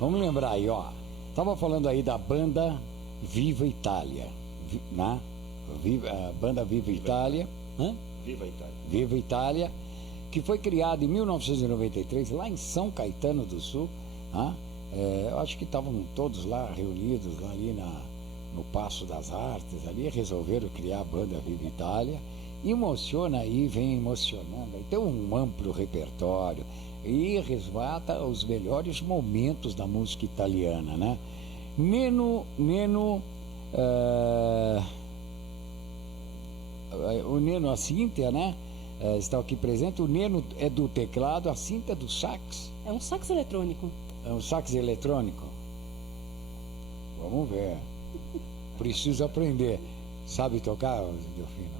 Vamos lembrar aí, ó. Tava falando aí da banda Viva Itália, né? A banda Viva Itália. Hã? Viva Itália. Viva Itália, que foi criada em 1993, lá em São Caetano do Sul. Né? Eu acho que estavam todos lá reunidos, ali no Paço das Artes, ali resolveram criar a banda Viva Itália. Emociona aí, vem emocionando. Aí tem um amplo repertório e resgata os melhores momentos da música italiana, né? O Neno, a Cíntia, né? Está aqui presente. O Neno é do teclado, a Cíntia é do sax. É um sax eletrônico. É um sax eletrônico? Vamos ver. Preciso aprender. Sabe tocar, Delfino?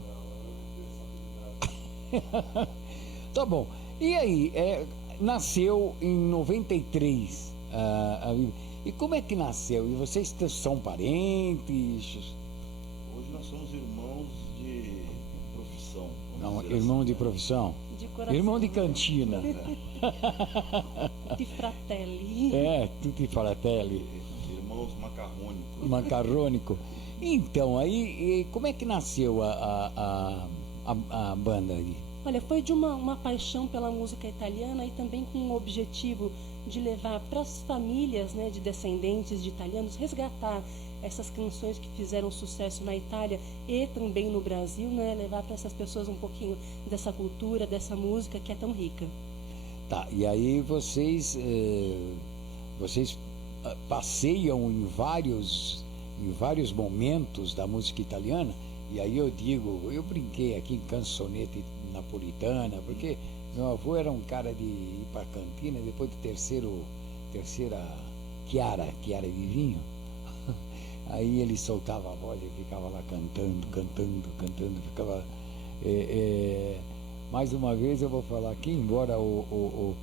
Tá bom. E aí, nasceu em 93. E como é que nasceu? E vocês são parentes? Hoje nós somos irmãos de profissão. Não, irmão de profissão? De coração. Irmão de cantina. De fratelli. Tutti fratelli. Irmãos macarrônicos. Macarrônico. Então, aí, como é que nasceu a banda aí? Olha, foi de uma paixão pela música italiana e também com o objetivo de levar para as famílias, né, de descendentes de italianos, resgatar essas canções que fizeram sucesso na Itália e também no Brasil, né, levar para essas pessoas um pouquinho dessa cultura, dessa música que é tão rica. Tá, e aí vocês passeiam em vários momentos da música italiana. E aí eu brinquei aqui em cançonete napolitana, porque meu avô era um cara de ir para cantina depois do terceira Chiara de vinho. Aí ele soltava a voz e ficava lá cantando, ficava... mais uma vez eu vou falar aqui, embora o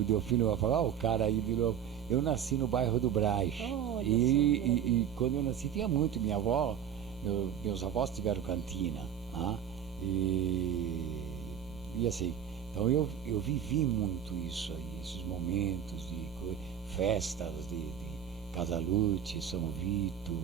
Delfino vai falar, o cara aí de novo, eu nasci no bairro do Brás. E quando eu nasci tinha muito, minha avó, meus avós tiveram cantina, né? E assim, então eu vivi muito isso aí, esses momentos de festas de Casalute, São Vito,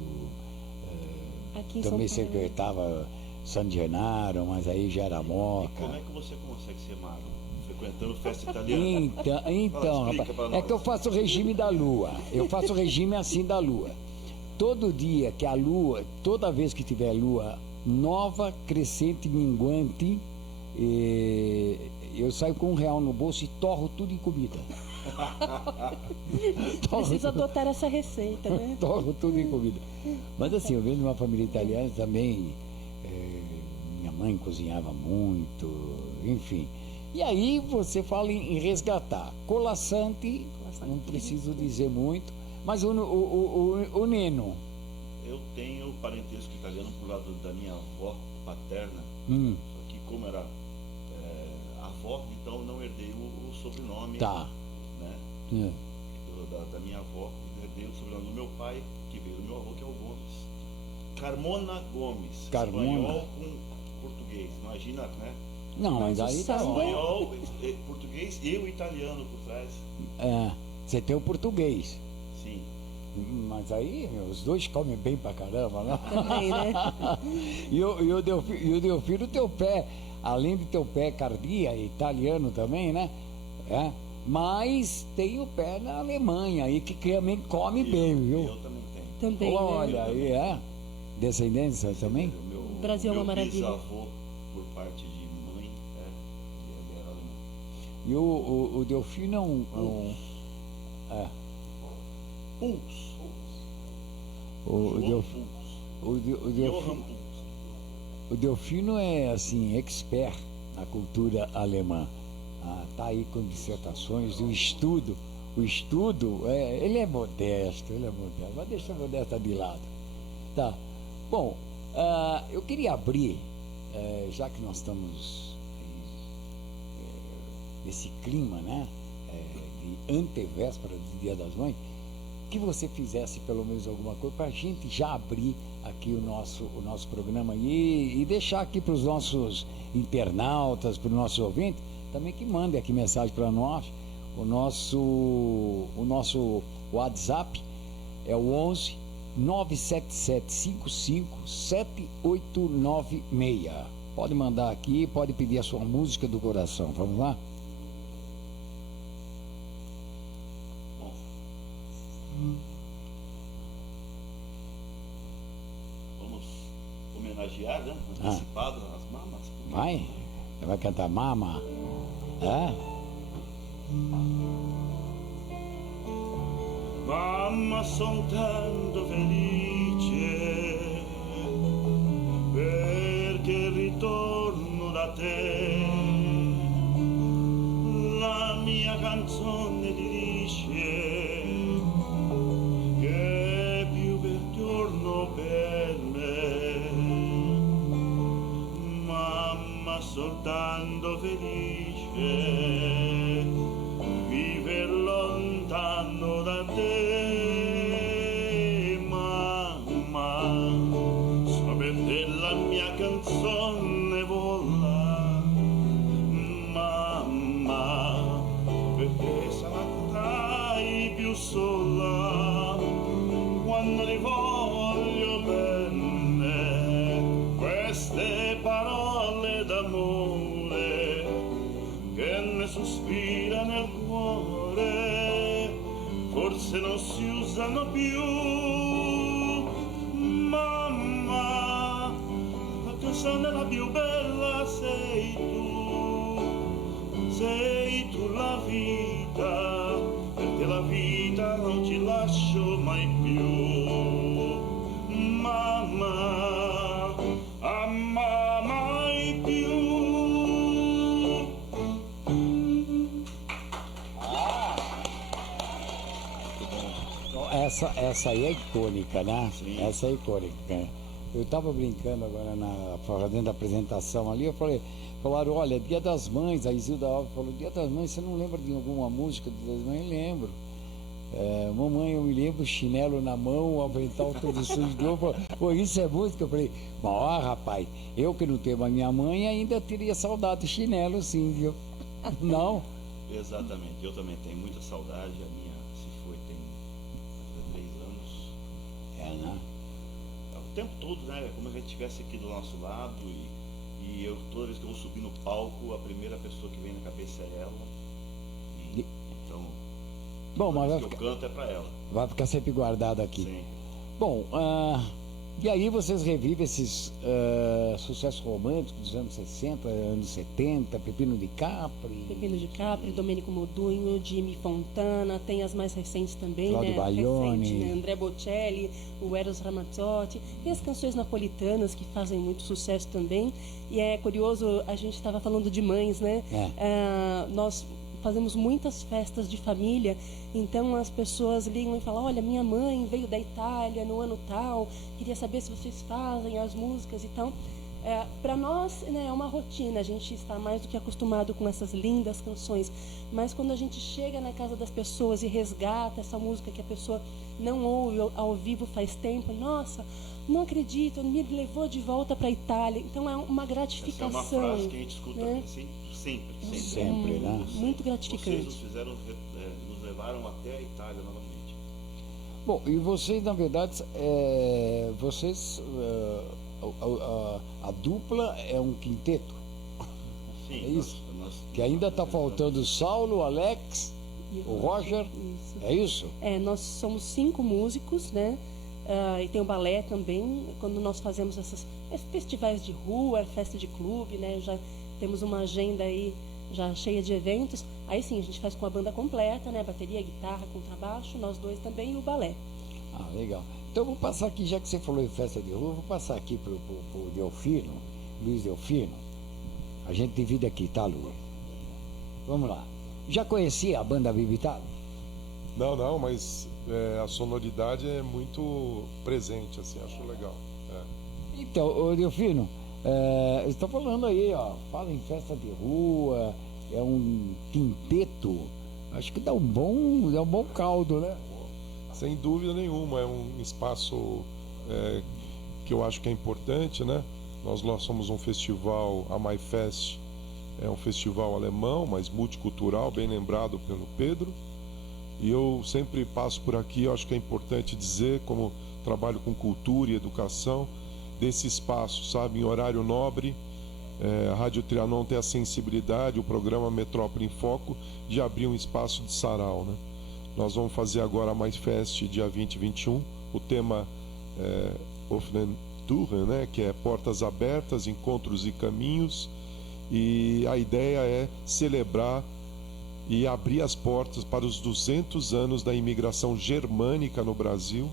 também secretava San Gennaro, mas aí já era Moca. E como é que você consegue ser magro? Frequentando festa italiana? Então, rapaz, é que eu faço o regime da lua. Eu faço o regime assim da lua. Todo dia que a lua, toda vez que tiver lua nova, crescente, minguante, eu saio com R$1 no bolso e torro tudo em comida. Precisa adotar essa receita, né? Torro tudo em comida. Mas assim, eu venho de uma família italiana também. Minha mãe cozinhava muito, enfim. E aí você fala em resgatar. Colassante, não preciso dizer muito. Mas o Neno? Eu tenho parentesco italiano por lado da minha avó paterna. Só que como era avó, então não herdei o sobrenome. Tá. Né? Da minha avó, herdei o sobrenome do meu pai, que veio do meu avô, que é o Gomes. Carmona Gomes. Espanhol com português. Imagina, né? Não, mas aí tá espanhol, português e o italiano por trás. Você tem o português. Sim. Mas aí os dois comem bem pra caramba, né? Também, né? E o Delfino, teu pé, além de teu pé cardia, italiano também, né? Mas tem o pé na Alemanha aí, que também come bem, viu? Eu também tenho. Também, olha, né? aí descendência também? O Brasil é uma maravilha. Meu bisavô, por parte de mãe, ele era alemão. E o Delfino é um Puls. O Delfino é assim, expert na cultura alemã. Tá aí com dissertações, o estudo, ele é modesto, mas deixa a modesta de lado. Tá. Bom, eu queria abrir, já que nós estamos nesse clima, né, de antevéspera do Dia das Mães, que você fizesse pelo menos alguma coisa para a gente já abrir aqui o nosso programa e deixar aqui para os nossos internautas, para os nossos ouvintes, também que mandem aqui mensagem para nós. O nosso O WhatsApp é o 11 97755 7896. Pode mandar aqui, pode pedir a sua música do coração. Vamos lá? Vamos homenagear, né? Antecipado as mamas. Vai? Você vai cantar Mama? É? Mamma, son tanto felice perché ritorno da te. La mia canzone ti dice che più per giorno per me. Mamma, soltanto felice viver lontano da te. Mamma, solo per te la mia canzone vola. Mamma, perché sarai più sola quando ti voglio bene. Queste parole d'amore che ne sospira nel cuore forse non si usano più. Mamma, la canzone la più bella sei tu la vita, perché la vita non ti lascio mai più. Mamma, amma mai più. Essa aí é icônica, né? Sim. Essa é icônica. Eu estava brincando agora fazendo a apresentação ali, falaram, olha, Dia das Mães, a Isilda Alves falou, Dia das Mães, você não lembra de alguma música do Dia das Mães? Eu lembro. Mamãe, eu me lembro, chinelo na mão, o avental todo sujo de novo. Pô, isso é música? Eu falei, ó, rapaz, eu que não tenho a minha mãe ainda teria saudade do chinelo, sim, viu? Não? Exatamente, eu também tenho muita saudade. A minha se foi tem 3 anos. Né? O tempo todo, né? Como se a gente estivesse aqui do nosso lado e eu, toda vez que eu vou subir no palco, a primeira pessoa que vem na cabeça é ela. Então, bom, mas eu canto é pra ela. Vai ficar sempre guardado aqui. Sim. Bom, e aí vocês revivem esses sucessos românticos dos anos 60, anos 70, Pepino de Capri. Pepino de Capri, Domenico Modugno, Jimmy Fontana, tem as mais recentes também, Claudio né? Baglioni. Recente, né? André Bocelli, o Eros Ramazzotti, tem as canções napolitanas que fazem muito sucesso também. E é curioso, a gente estava falando de mães, né? Nós fazemos muitas festas de família, então as pessoas ligam e falam, olha, minha mãe veio da Itália no ano tal, queria saber se vocês fazem as músicas e tal. Para nós, né, é uma rotina, a gente está mais do que acostumado com essas lindas canções, mas quando a gente chega na casa das pessoas e resgata essa música que a pessoa não ouve ao vivo faz tempo, nossa, não acredito, me levou de volta para a Itália. Então é uma gratificação. Essa é uma frase que a gente escuta, né? Sempre, né? Muito gratificante. Vocês nos levaram até a Itália novamente. Bom, e vocês, na verdade, a dupla é um quinteto. Sim, é isso? Que ainda está faltando o Saulo, o Alex, o Roger. Isso. É isso? Nós somos 5 músicos, né? E tem o balé também. Quando nós fazemos esses festivais de rua, festa de clube, né? Já temos uma agenda aí já cheia de eventos. Aí sim, a gente faz com a banda completa, né? Bateria, guitarra, contrabaixo, nós dois também e o balé. Ah, legal. Então eu vou passar aqui, já que você falou em festa de rua, vou passar aqui pro Delfino, Luiz Delfino. A gente divide aqui, tá, Lu? Vamos lá. Já conhecia a banda Bibitado? Não, mas a sonoridade é muito presente, assim, acho legal. Então, ô Delfino, estou falando aí, ó, fala em festa de rua, é um quinteto, acho que dá um bom caldo, né? Sem dúvida nenhuma, é um espaço que eu acho que é importante, né? Nós somos um festival, a MyFest é um festival alemão, mas multicultural, bem lembrado pelo Pedro. E eu sempre passo por aqui, eu acho que é importante dizer, como trabalho com cultura e educação, desse espaço, sabe, em horário nobre. A Rádio Trianon tem a sensibilidade, o programa Metrópole em Foco, de abrir um espaço de sarau, né? Nós vamos fazer agora a Mais Fest, dia 20 e 21. O tema é Offenen Türen, né? Que é Portas Abertas, Encontros e Caminhos. E a ideia é celebrar e abrir as portas para os 200 anos da imigração germânica no Brasil,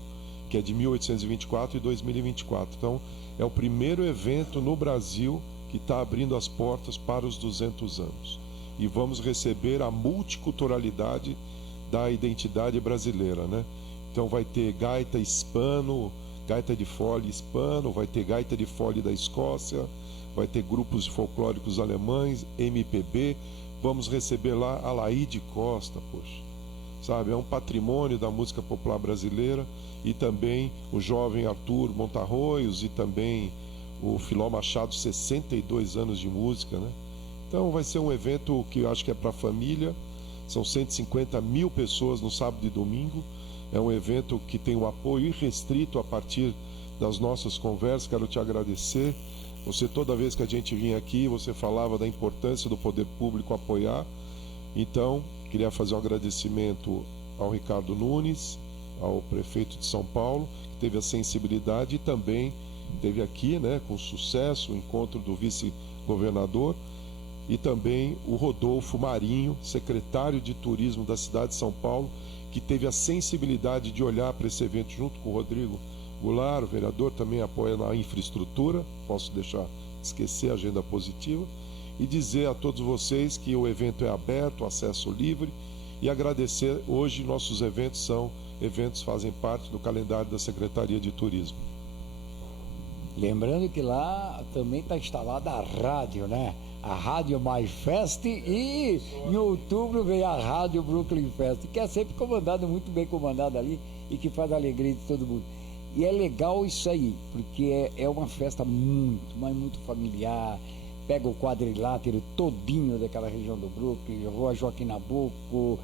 que é de 1824 e 2024. Então, é o primeiro evento no Brasil que está abrindo as portas para os 200 anos. E vamos receber a multiculturalidade da identidade brasileira, né? Então vai ter gaita hispano, gaita de fole hispano, vai ter gaita de fole da Escócia, vai ter grupos folclóricos alemães, MPB. Vamos receber lá a Laíde Costa, poxa, sabe? É um patrimônio da música popular brasileira. E também o jovem Arthur Montarroios e também o Filó Machado, 62 anos de música, né? Então vai ser um evento que eu acho que é para a família. São 150 mil pessoas no sábado e domingo. É um evento que tem um apoio irrestrito a partir das nossas conversas. Quero te agradecer. Você, toda vez que a gente vinha aqui, você falava da importância do poder público apoiar. Então, queria fazer um agradecimento ao Ricardo Nunes, ao prefeito de São Paulo, que teve a sensibilidade e também teve aqui, né, com sucesso, o encontro do vice-governador, e também o Rodolfo Marinho, secretário de Turismo da cidade de São Paulo, que teve a sensibilidade de olhar para esse evento junto com o Rodrigo Goulart, o vereador, também apoia na infraestrutura, posso deixar esquecer a agenda positiva, e dizer a todos vocês que o evento é aberto, acesso livre, e agradecer. Hoje nossos eventos fazem parte do calendário da Secretaria de Turismo. Lembrando que lá também está instalada a rádio, né? A Rádio Mais Fest, e em outubro vem a Rádio Brooklyn Fest, que é sempre comandada, muito bem comandada ali, e que faz a alegria de todo mundo. E é legal isso aí, porque é uma festa muito, mas muito familiar. Pega o quadrilátero todinho daquela região do Brooklyn, Rua Joaquim Nabuco,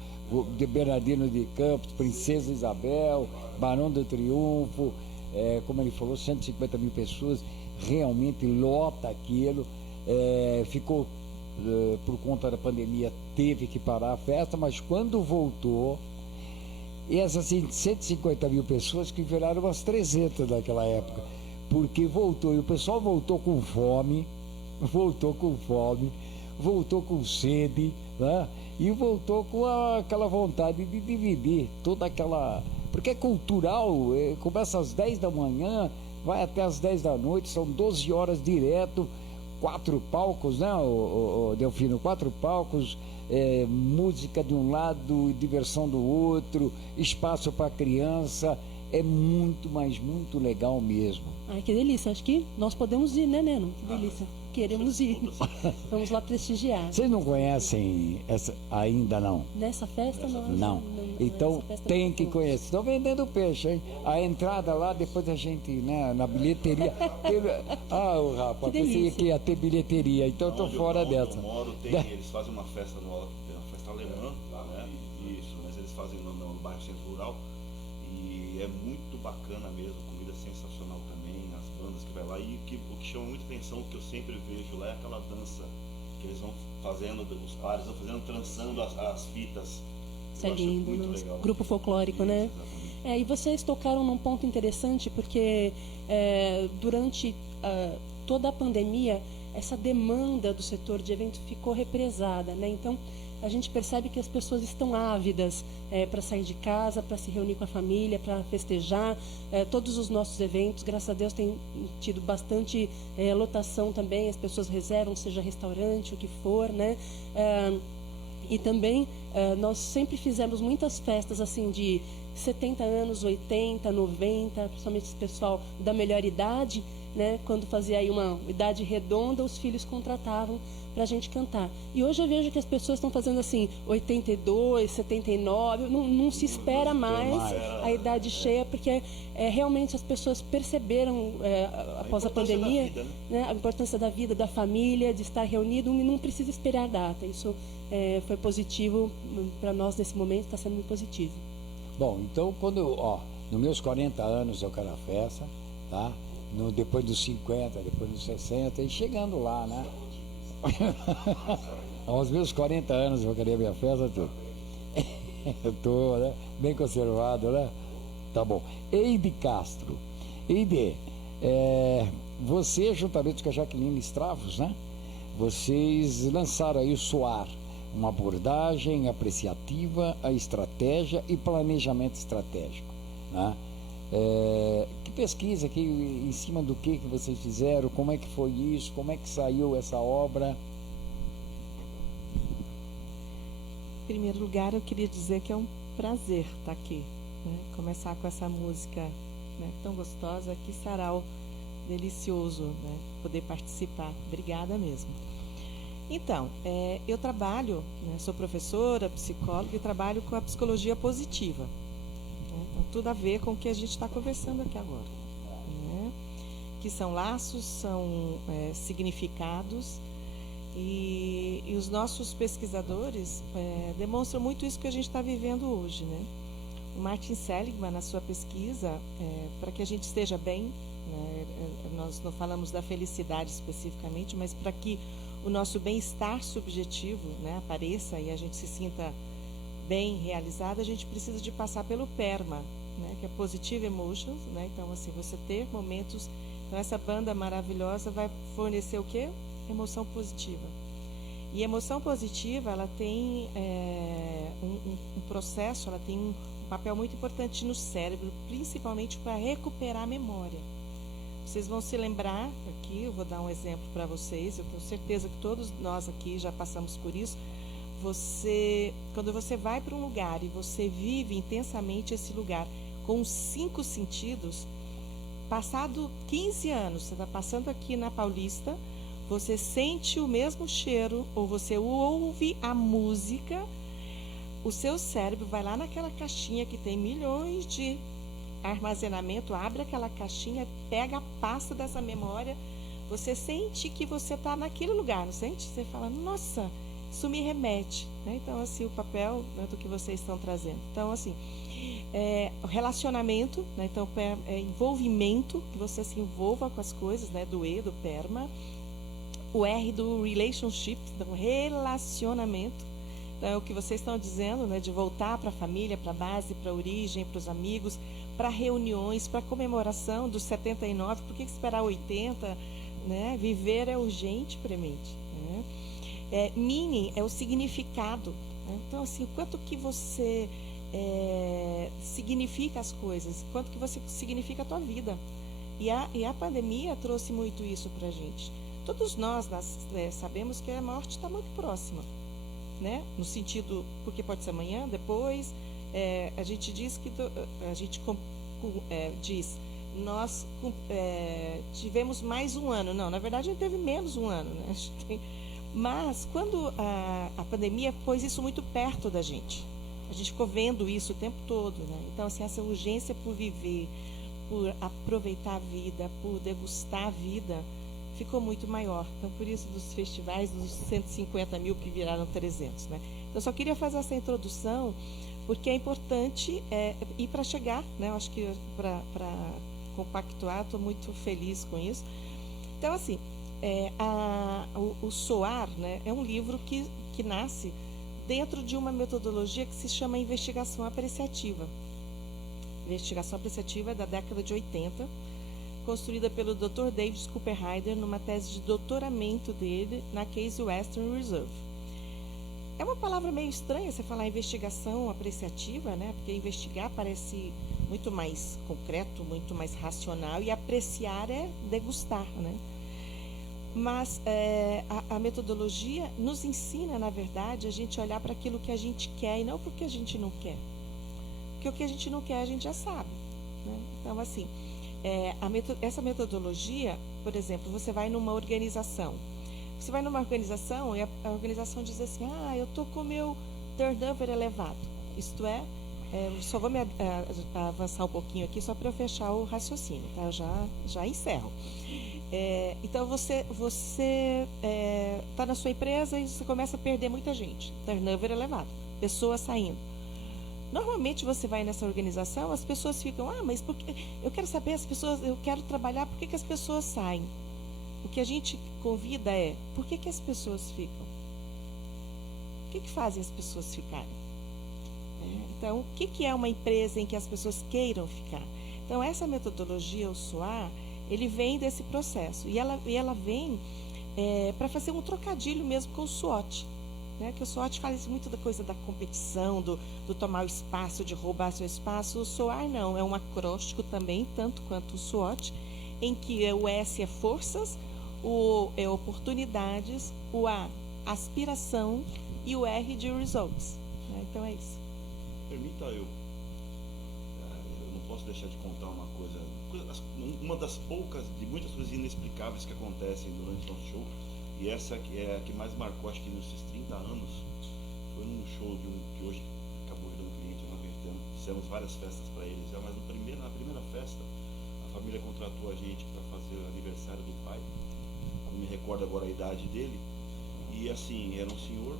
de Bernardino de Campos, Princesa Isabel, Barão do Triunfo, como ele falou, 150 mil pessoas, realmente lota aquilo. Ficou, por conta da pandemia, teve que parar a festa, mas quando voltou, e essas 150 mil pessoas que viraram umas 300 naquela época, porque voltou, e o pessoal voltou com fome, voltou com sede, né? E voltou com aquela vontade de dividir toda aquela... Porque é cultural, começa às 10 da manhã, vai até às 10 da noite, são 12 horas direto, 4 palcos, né, Delfino? 4 palcos, música de um lado, diversão do outro, espaço para criança. É muito, mas muito legal mesmo. Ai, que delícia. Acho que nós podemos ir, né, Neno? Que delícia. Queremos ir. Vamos lá prestigiar. Vocês não conhecem essa ainda, não? Nessa festa, não. Então tem que conhecer. Estou vendendo peixe, hein? A entrada lá, depois a gente, né, na bilheteria. O rapaz, pensei que ia ter bilheteria, então estou fora dessa. Eu moro, eles fazem uma festa anual, uma festa alemã, né? Isso, mas eles fazem no bairro Centro Rural. E é muito bacana mesmo, comida sensacional também, as bandas que vai lá. E o que chama muita atenção, o que eu sempre vejo lá, é aquela dança que eles vão fazendo, os pares vão fazendo, trançando as fitas. Isso é lindo, grupo folclórico, isso, né? E vocês tocaram num ponto interessante, porque durante toda a pandemia, essa demanda do setor de eventos ficou represada, né? Então, a gente percebe que as pessoas estão ávidas para sair de casa, para se reunir com a família, para festejar. Todos os nossos eventos, graças a Deus, têm tido bastante lotação também. As pessoas reservam, seja restaurante, o que for, né? E também nós sempre fizemos muitas festas assim de 70 anos, 80, 90, principalmente esse pessoal da melhor idade. né? Quando fazia aí uma idade redonda, os filhos contratavam para a gente cantar. E hoje eu vejo que as pessoas estão fazendo assim, 82, 79, não se espera mais a idade cheia, porque realmente as pessoas perceberam, após a pandemia, vida, né, a importância da vida, da família, de estar reunido, e não precisa esperar data. Isso foi positivo para nós nesse momento, está sendo muito positivo. Bom, então nos meus 40 anos eu quero a festa, tá? Depois dos 50, depois dos 60, e chegando lá, né? Aos meus 40 anos eu queria minha festa, tudo. Eu tô, né? Bem conservado, né? Tá bom. Eide Castro. Eide, você, juntamente com a Jaqueline Stravos, né? Vocês lançaram aí o SOAR, uma abordagem apreciativa, a estratégia e planejamento estratégico, né? Que pesquisa aqui, em cima do que vocês fizeram, como é que foi isso, como é que saiu essa obra? Em primeiro lugar, eu queria dizer que é um prazer estar aqui, né? Começar com essa música, né, tão gostosa, que sarau delicioso, né, poder participar. Obrigada mesmo. Então, eu trabalho, né, sou professora, psicóloga e trabalho com a psicologia positiva. Então, tudo a ver com o que a gente está conversando aqui agora, né? Que são laços, são significados, e os nossos pesquisadores demonstram muito isso que a gente está vivendo hoje, né? O Martin Seligman, na sua pesquisa, para que a gente esteja bem, né, nós não falamos da felicidade especificamente, mas para que o nosso bem-estar subjetivo, né, apareça e a gente se sinta bem realizada, a gente precisa de passar pelo PERMA, né, que é Positive Emotions, né? Então, assim, você ter momentos. Então, essa banda maravilhosa vai fornecer o quê? Emoção positiva. E emoção positiva, ela tem um processo, ela tem um papel muito importante no cérebro, principalmente para recuperar a memória. Vocês vão se lembrar aqui, eu vou dar um exemplo para vocês, eu tenho certeza que todos nós aqui já passamos por isso. Quando você vai para um lugar e você vive intensamente esse lugar com os 5 sentidos, passado 15 anos, você está passando aqui na Paulista, você sente o mesmo cheiro, ou você ouve a música, o seu cérebro vai lá naquela caixinha que tem milhões de armazenamento, abre aquela caixinha, pega a pasta dessa memória, você sente que você está naquele lugar, não sente? Você fala, nossa, isso me remete, né? Então, assim, o papel, né, do que vocês estão trazendo. Então, assim, o relacionamento, né? Então, envolvimento, que você se envolva com as coisas, né? Do E, do PERMA. O R do relationship, então, relacionamento. Então, é o que vocês estão dizendo, né? De voltar para a família, para a base, para a origem, para os amigos, para reuniões, para comemoração dos 79, por que esperar 80? Né? Viver é urgente, premente. Né? Meaning é o significado. Né? Então, assim, quanto que você significa as coisas, quanto que você significa a tua vida. E a pandemia trouxe muito isso para a gente. Todos nós sabemos que a morte está muito próxima, né? No sentido, porque pode ser amanhã, depois. A gente diz que nós tivemos mais um ano. Não, na verdade a gente teve menos um ano, né? Mas quando a pandemia pôs isso muito perto da gente, a gente ficou vendo isso o tempo todo, né? Então, assim, essa urgência por viver, por aproveitar a vida, por degustar a vida, ficou muito maior. Então, por isso, dos festivais, dos 150 mil que viraram 300, né? Então, eu só queria fazer essa introdução, porque é importante, e para chegar, né? Eu acho que para compactuar, estou muito feliz com isso. Então, assim, o SOAR, né, é um livro que nasce dentro de uma metodologia que se chama investigação apreciativa. Investigação apreciativa é da década de 80, construída pelo Dr. David Cooper Heider numa tese de doutoramento dele na Case Western Reserve. É uma palavra meio estranha você falar investigação apreciativa, né? Porque investigar parece muito mais concreto, muito mais racional, e apreciar é degustar, né? Mas a metodologia nos ensina, na verdade, a gente olhar para aquilo que a gente quer e não para o que a gente não quer. Porque o que a gente não quer, a gente já sabe, né? Então, assim, Essa metodologia, por exemplo, você vai numa organização. Você vai numa organização e a organização diz assim, eu estou com o meu turnover elevado. Isto é, só vou avançar um pouquinho aqui só para eu fechar o raciocínio, tá? Eu já encerro. Então, você está na sua empresa e você começa a perder muita gente. Turnover elevado, pessoas saindo. Normalmente você vai nessa organização, as pessoas ficam, mas porque eu quero saber as pessoas, eu quero trabalhar, por que as pessoas saem? O que a gente convida por que as pessoas ficam? O que fazem as pessoas ficarem? Então, o que é uma empresa em que as pessoas queiram ficar? Então, essa metodologia, o SWOT, ele vem desse processo. E ela vem para fazer um trocadilho mesmo com o SWOT. Né? Que o SWOT fala muito da coisa da competição, do tomar o espaço, de roubar seu espaço. O SWOT não, é um acróstico também, tanto quanto o SWOT, em que o S é forças, o E é oportunidades, o A, aspiração e o R de results. Né? Então é isso. Permita eu não posso deixar de contar uma coisa, uma das de muitas coisas inexplicáveis que acontecem durante o nosso show. E essa é a que mais marcou, acho que nesses 30 anos, foi num show que hoje acabou virando cliente, nós fizemos várias festas para eles, mas na primeira festa, a família contratou a gente para fazer o aniversário do pai, não me recordo agora a idade dele, e assim, era um senhor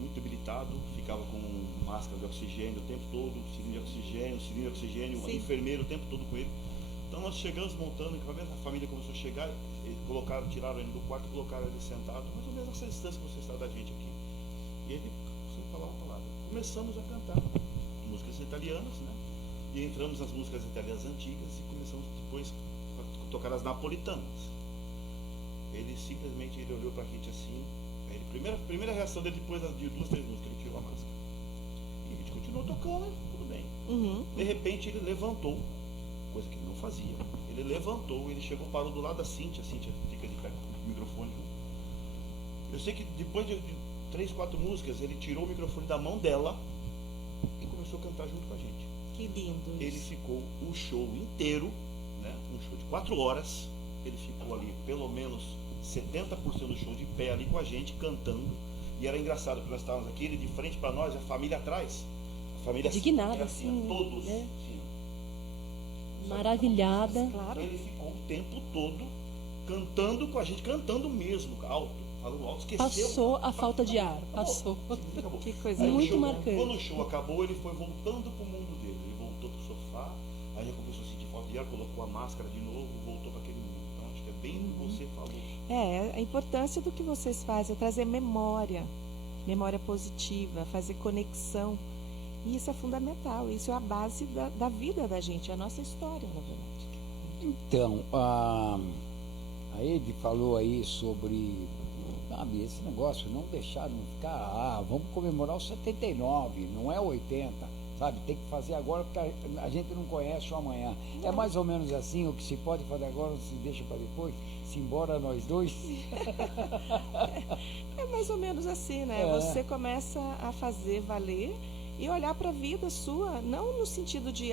muito debilitado, ficava com máscara de oxigênio o tempo todo, cilindro de oxigênio, o enfermeiro o tempo todo com ele. Então nós chegamos montando, a família começou a chegar, tiraram ele do quarto e colocaram ele sentado, mais ou menos essa distância que você está da gente aqui. E ele, sem falar uma palavra, começamos a cantar músicas italianas, né? E entramos nas músicas italianas antigas e começamos depois a tocar as napolitanas. Ele simplesmente olhou para a gente assim, primeira reação dele depois de 2, 3 músicas, ele tirou a máscara. E a gente continuou tocando, tudo bem. De repente ele levantou, coisa que ele não fazia. Ele levantou, ele chegou, parou do lado da Cíntia. A Cíntia fica de pé com o microfone. Eu sei que depois de 3, 4 músicas, ele tirou o microfone da mão dela e começou a cantar junto com a gente. Que lindo. Ele ficou o show inteiro, né? Um show de 4 horas. Ele ficou ali pelo menos 70% do show de pé ali com a gente, cantando. E era engraçado, porque nós estávamos aqui, ele de frente para nós, a família atrás. A família indignada, assim, todos. Né? Assim, maravilhada. Claro. Ele ficou o tempo todo cantando com a gente, cantando mesmo, alto, falando alto, esqueceu. Passou a falta de ar, passou. Acabou. Que coisa muito linda. marcante. Quando o show acabou, ele foi voltando pro mundo dele. Ele voltou pro sofá, aí já começou a sentir falta de ar, colocou a máscara de novo, voltou para aquele mundo. Então acho que é bem o que você falou. A importância do que vocês fazem é trazer memória positiva, fazer conexão. E isso é fundamental, isso é a base da vida da gente, é a nossa história, na verdade. Então, a Ed falou aí sobre, sabe, esse negócio, não deixar, não ficar, vamos comemorar o 79, não é o 80, sabe, tem que fazer agora porque a gente não conhece o amanhã. Não. É mais ou menos assim, o que se pode fazer agora não se deixa para depois, se embora nós dois. É mais ou menos assim, né? Você começa a fazer valer e olhar para a vida sua, não no sentido de,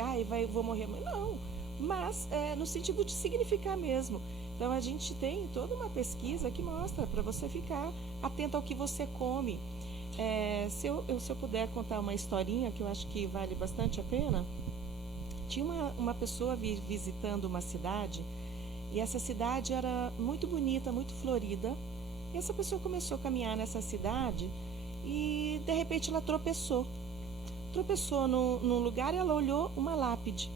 vou morrer, não, mas no sentido de significar mesmo. Então, a gente tem toda uma pesquisa que mostra para você ficar atento ao que você come. Se eu puder contar uma historinha que eu acho que vale bastante a pena, tinha uma pessoa visitando uma cidade, e essa cidade era muito bonita, muito florida, e essa pessoa começou a caminhar nessa cidade e, de repente, ela tropeçou num lugar e ela olhou uma lápide.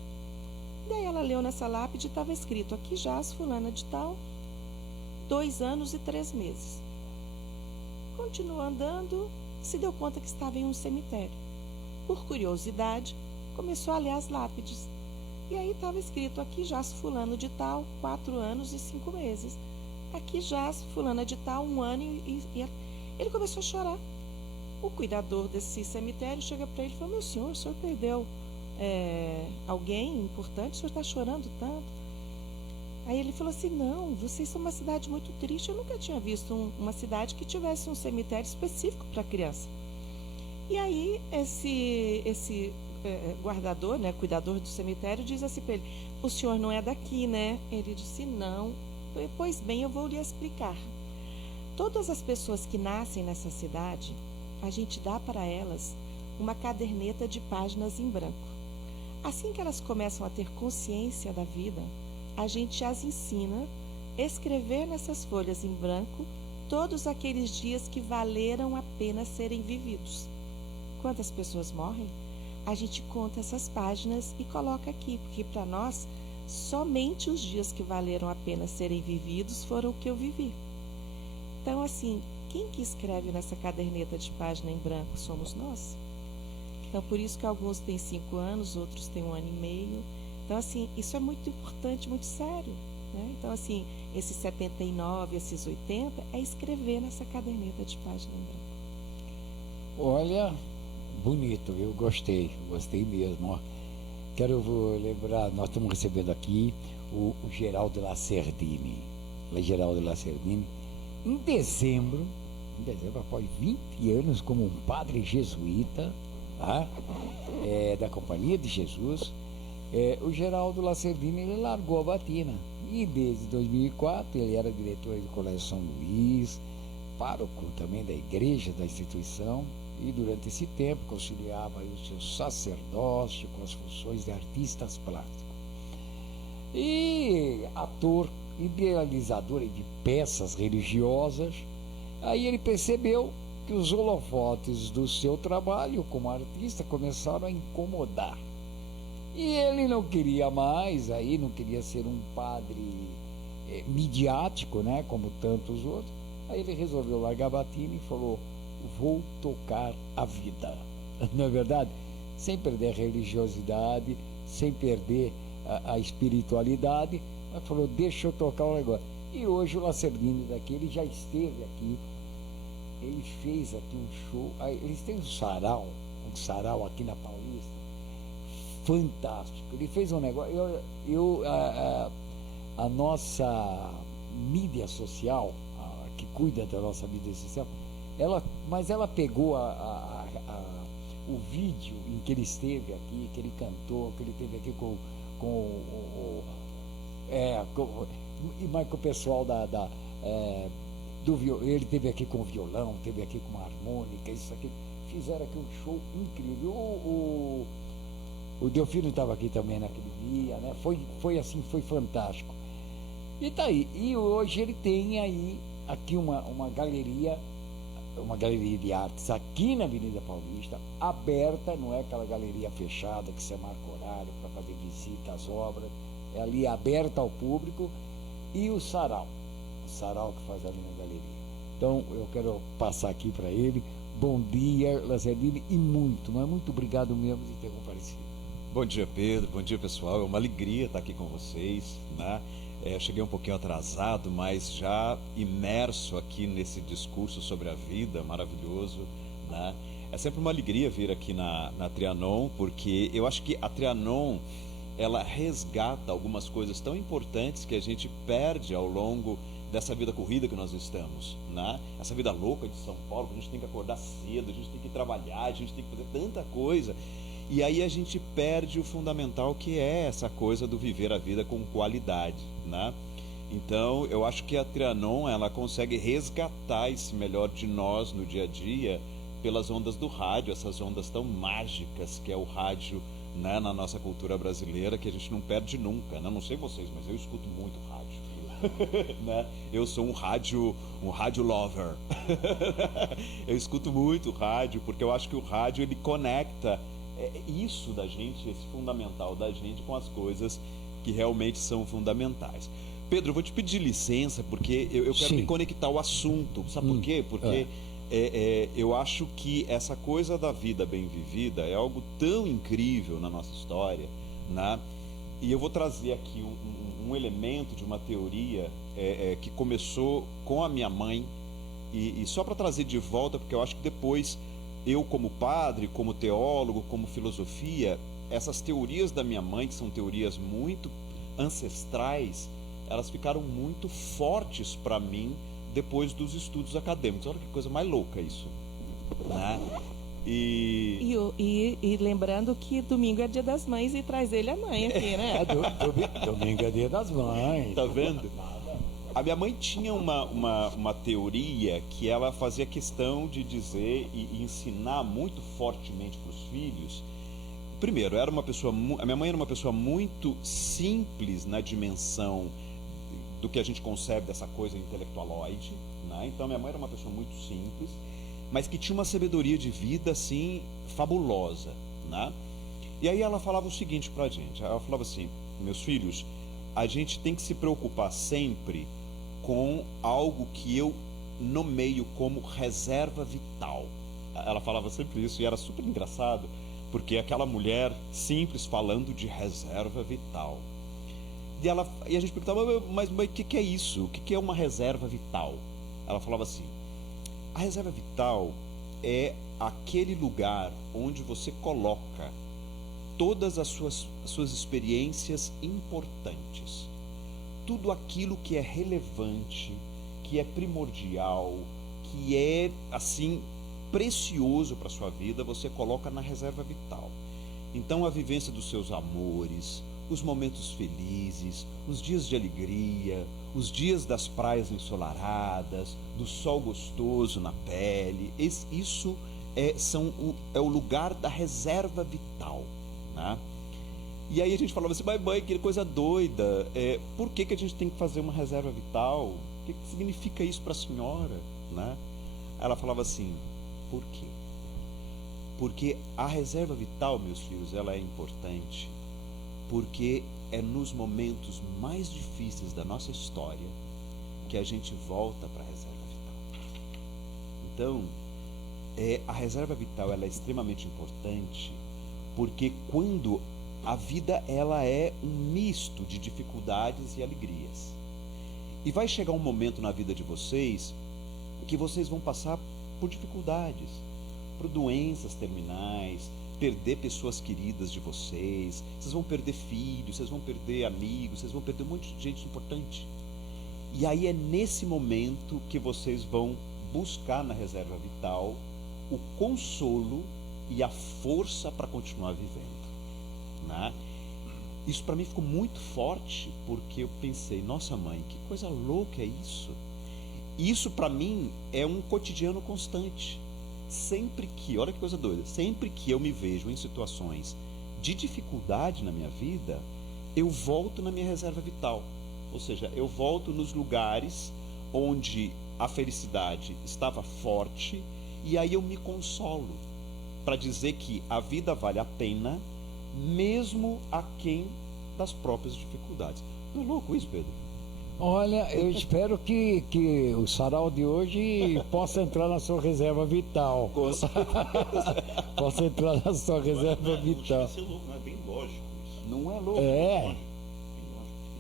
Daí ela leu nessa lápide e estava escrito: aqui jaz fulana de tal, 2 anos e 3 meses. Continuou andando, se deu conta que estava em um cemitério. Por curiosidade, começou a ler as lápides. E aí estava escrito: aqui jaz fulano de tal, 4 anos e 5 meses. Aqui jaz fulana de tal, 1 ano e ele começou a chorar. O cuidador desse cemitério chega para ele e fala: meu senhor, o senhor perdeu alguém importante, o senhor está chorando tanto? Aí ele falou assim: não, vocês são uma cidade muito triste, eu nunca tinha visto uma cidade que tivesse um cemitério específico para criança. E aí guardador, né, cuidador do cemitério, diz assim para ele: o senhor não é daqui, né? Ele disse: não. Pois bem, eu vou lhe explicar. Todas as pessoas que nascem nessa cidade, a gente dá para elas uma caderneta de páginas em branco. Assim que elas começam a ter consciência da vida, a gente as ensina a escrever nessas folhas em branco todos aqueles dias que valeram a pena serem vividos. Quantas pessoas morrem? A gente conta essas páginas e coloca aqui, porque para nós, somente os dias que valeram a pena serem vividos foram o que eu vivi. Então, assim, quem que escreve nessa caderneta de página em branco somos nós. Então, por isso que alguns têm 5 anos, outros têm 1 ano e meio. Então, assim, isso é muito importante, muito sério, né? Então, assim, esses 79, esses 80, é escrever nessa caderneta de página em branco. Olha, bonito, eu gostei mesmo. Ó. Vou lembrar, nós estamos recebendo aqui o Geraldo Lacerdini. Geraldo Lacerdini, em dezembro, após 20 anos como um padre jesuíta, tá? Da Companhia de Jesus, o Geraldo Lacerdini, ele largou a batina. E desde 2004 ele era diretor do Colégio São Luís, pároco também da igreja, da instituição, e durante esse tempo conciliava o seu sacerdócio com as funções de artistas plásticos. E ator, idealizador de peças religiosas, aí ele percebeu que os holofotes do seu trabalho como artista começaram a incomodar. E ele não queria mais, aí não queria ser um padre midiático, né, como tantos outros. Aí ele resolveu largar a batina e falou: vou tocar a vida. Não é verdade? Sem perder a religiosidade, sem perder a espiritualidade. Ele falou: deixa eu tocar o negócio. E hoje o Lacerdini daqui, ele já esteve aqui, ele fez aqui um show, eles têm um sarau aqui na Paulista, fantástico. Ele fez um negócio, a nossa mídia social, que cuida da nossa mídia social, ela pegou o vídeo em que ele esteve aqui, que ele cantou, que ele esteve aqui mas com o pessoal ele esteve aqui com o violão, esteve aqui com a harmônica, isso aqui, fizeram aqui um show incrível. O Delfino estava aqui também naquele dia, né? Foi assim, foi fantástico. E tá aí. E hoje ele tem aí aqui uma galeria de artes aqui na Avenida Paulista, aberta, não é aquela galeria fechada que você marca horário para fazer visita às obras, é ali aberta ao público. E o sarau que faz ali na galeria. Então eu quero passar aqui para ele. Bom dia, Lacerdini, e mas muito obrigado mesmo de ter comparecido. Bom dia, Pedro, bom dia, pessoal. É uma alegria estar aqui com vocês, né? Eu cheguei um pouquinho atrasado, mas já imerso aqui nesse discurso sobre a vida maravilhoso, né? É sempre uma alegria vir aqui na Trianon, porque eu acho que a Trianon, ela resgata algumas coisas tão importantes que a gente perde ao longo dessa vida corrida que nós estamos, né? Essa vida louca de São Paulo, que a gente tem que acordar cedo, a gente tem que trabalhar, a gente tem que fazer tanta coisa. E aí a gente perde o fundamental, que é essa coisa do viver a vida com qualidade, né? Então, eu acho que a Trianon, ela consegue resgatar esse melhor de nós no dia a dia pelas ondas do rádio, essas ondas tão mágicas que é o rádio, né, na nossa cultura brasileira, que a gente não perde nunca, né? Não sei vocês, mas eu escuto muito rádio. Né? Eu sou um rádio lover. Eu escuto muito rádio, porque eu acho que o rádio, ele conecta isso da gente, esse fundamental da gente, com as coisas que realmente são fundamentais. Pedro, eu vou te pedir licença, porque eu quero me conectar ao assunto. Sabe por quê? Porque eu acho que essa coisa da vida bem vivida é algo tão incrível na nossa história, né? E eu vou trazer aqui um elemento de uma teoria que começou com a minha mãe, e só para trazer de volta, porque eu acho que depois eu, como padre, como teólogo, como filosofia, essas teorias da minha mãe, que são teorias muito ancestrais, elas ficaram muito fortes para mim depois dos estudos acadêmicos. Olha que coisa mais louca isso, né? E lembrando que domingo é dia das mães e traz ele a mãe aqui, né? Domingo é dia das mães. Tá vendo? A minha mãe tinha uma teoria que ela fazia questão de dizer e ensinar muito fortemente para os filhos. Primeiro, a minha mãe era uma pessoa muito simples na dimensão do que a gente concebe dessa coisa intelectualoide, né? Então, minha mãe era uma pessoa muito simples, mas que tinha uma sabedoria de vida, assim, fabulosa, né? E aí ela falava o seguinte pra gente, ela falava assim: meus filhos, a gente tem que se preocupar sempre com algo que eu nomeio como reserva vital. Ela falava sempre isso e era super engraçado, porque aquela mulher simples falando de reserva vital. E a gente perguntava: mas o que é isso? O que é uma reserva vital? Ela falava assim: a reserva vital é aquele lugar onde você coloca todas as suas experiências importantes. Tudo aquilo que é relevante, que é primordial, que é, assim, precioso para a sua vida, você coloca na reserva vital. Então, a vivência dos seus amores, os momentos felizes, os dias de alegria, os dias das praias ensolaradas, do sol gostoso na pele, isso é o lugar da reserva vital, né? E aí a gente falava assim: mãe, que coisa doida, por que a gente tem que fazer uma reserva vital? O que significa isso para a senhora, né? Ela falava assim: por quê? Porque a reserva vital, meus filhos, ela é importante porque é nos momentos mais difíceis da nossa história que a gente volta para a reserva vital. Então, a reserva vital ela é extremamente importante porque quando a vida ela é um misto de dificuldades e alegrias. E vai chegar um momento na vida de vocês que vocês vão passar por dificuldades, por doenças terminais, perder pessoas queridas de vocês vão perder filhos, vocês vão perder amigos, vocês vão perder um monte de gente importante. E aí é nesse momento que vocês vão buscar na reserva vital o consolo e a força para continuar vivendo, né? Isso para mim ficou muito forte porque eu pensei: nossa mãe, que coisa louca é isso? Isso para mim é um cotidiano constante. Sempre que, olha que coisa doida, sempre que eu me vejo em situações de dificuldade na minha vida, eu volto na minha reserva vital. Ou seja, eu volto nos lugares onde a felicidade estava forte e aí eu me consolo para dizer que a vida vale a pena mesmo aquém das próprias dificuldades. Não é louco isso, Pedro? Olha, eu espero que o sarau de hoje possa entrar na sua reserva vital. Com certeza. Possa entrar na sua reserva vital. Não chega a ser louco, não é bem lógico isso. Não é louco? É.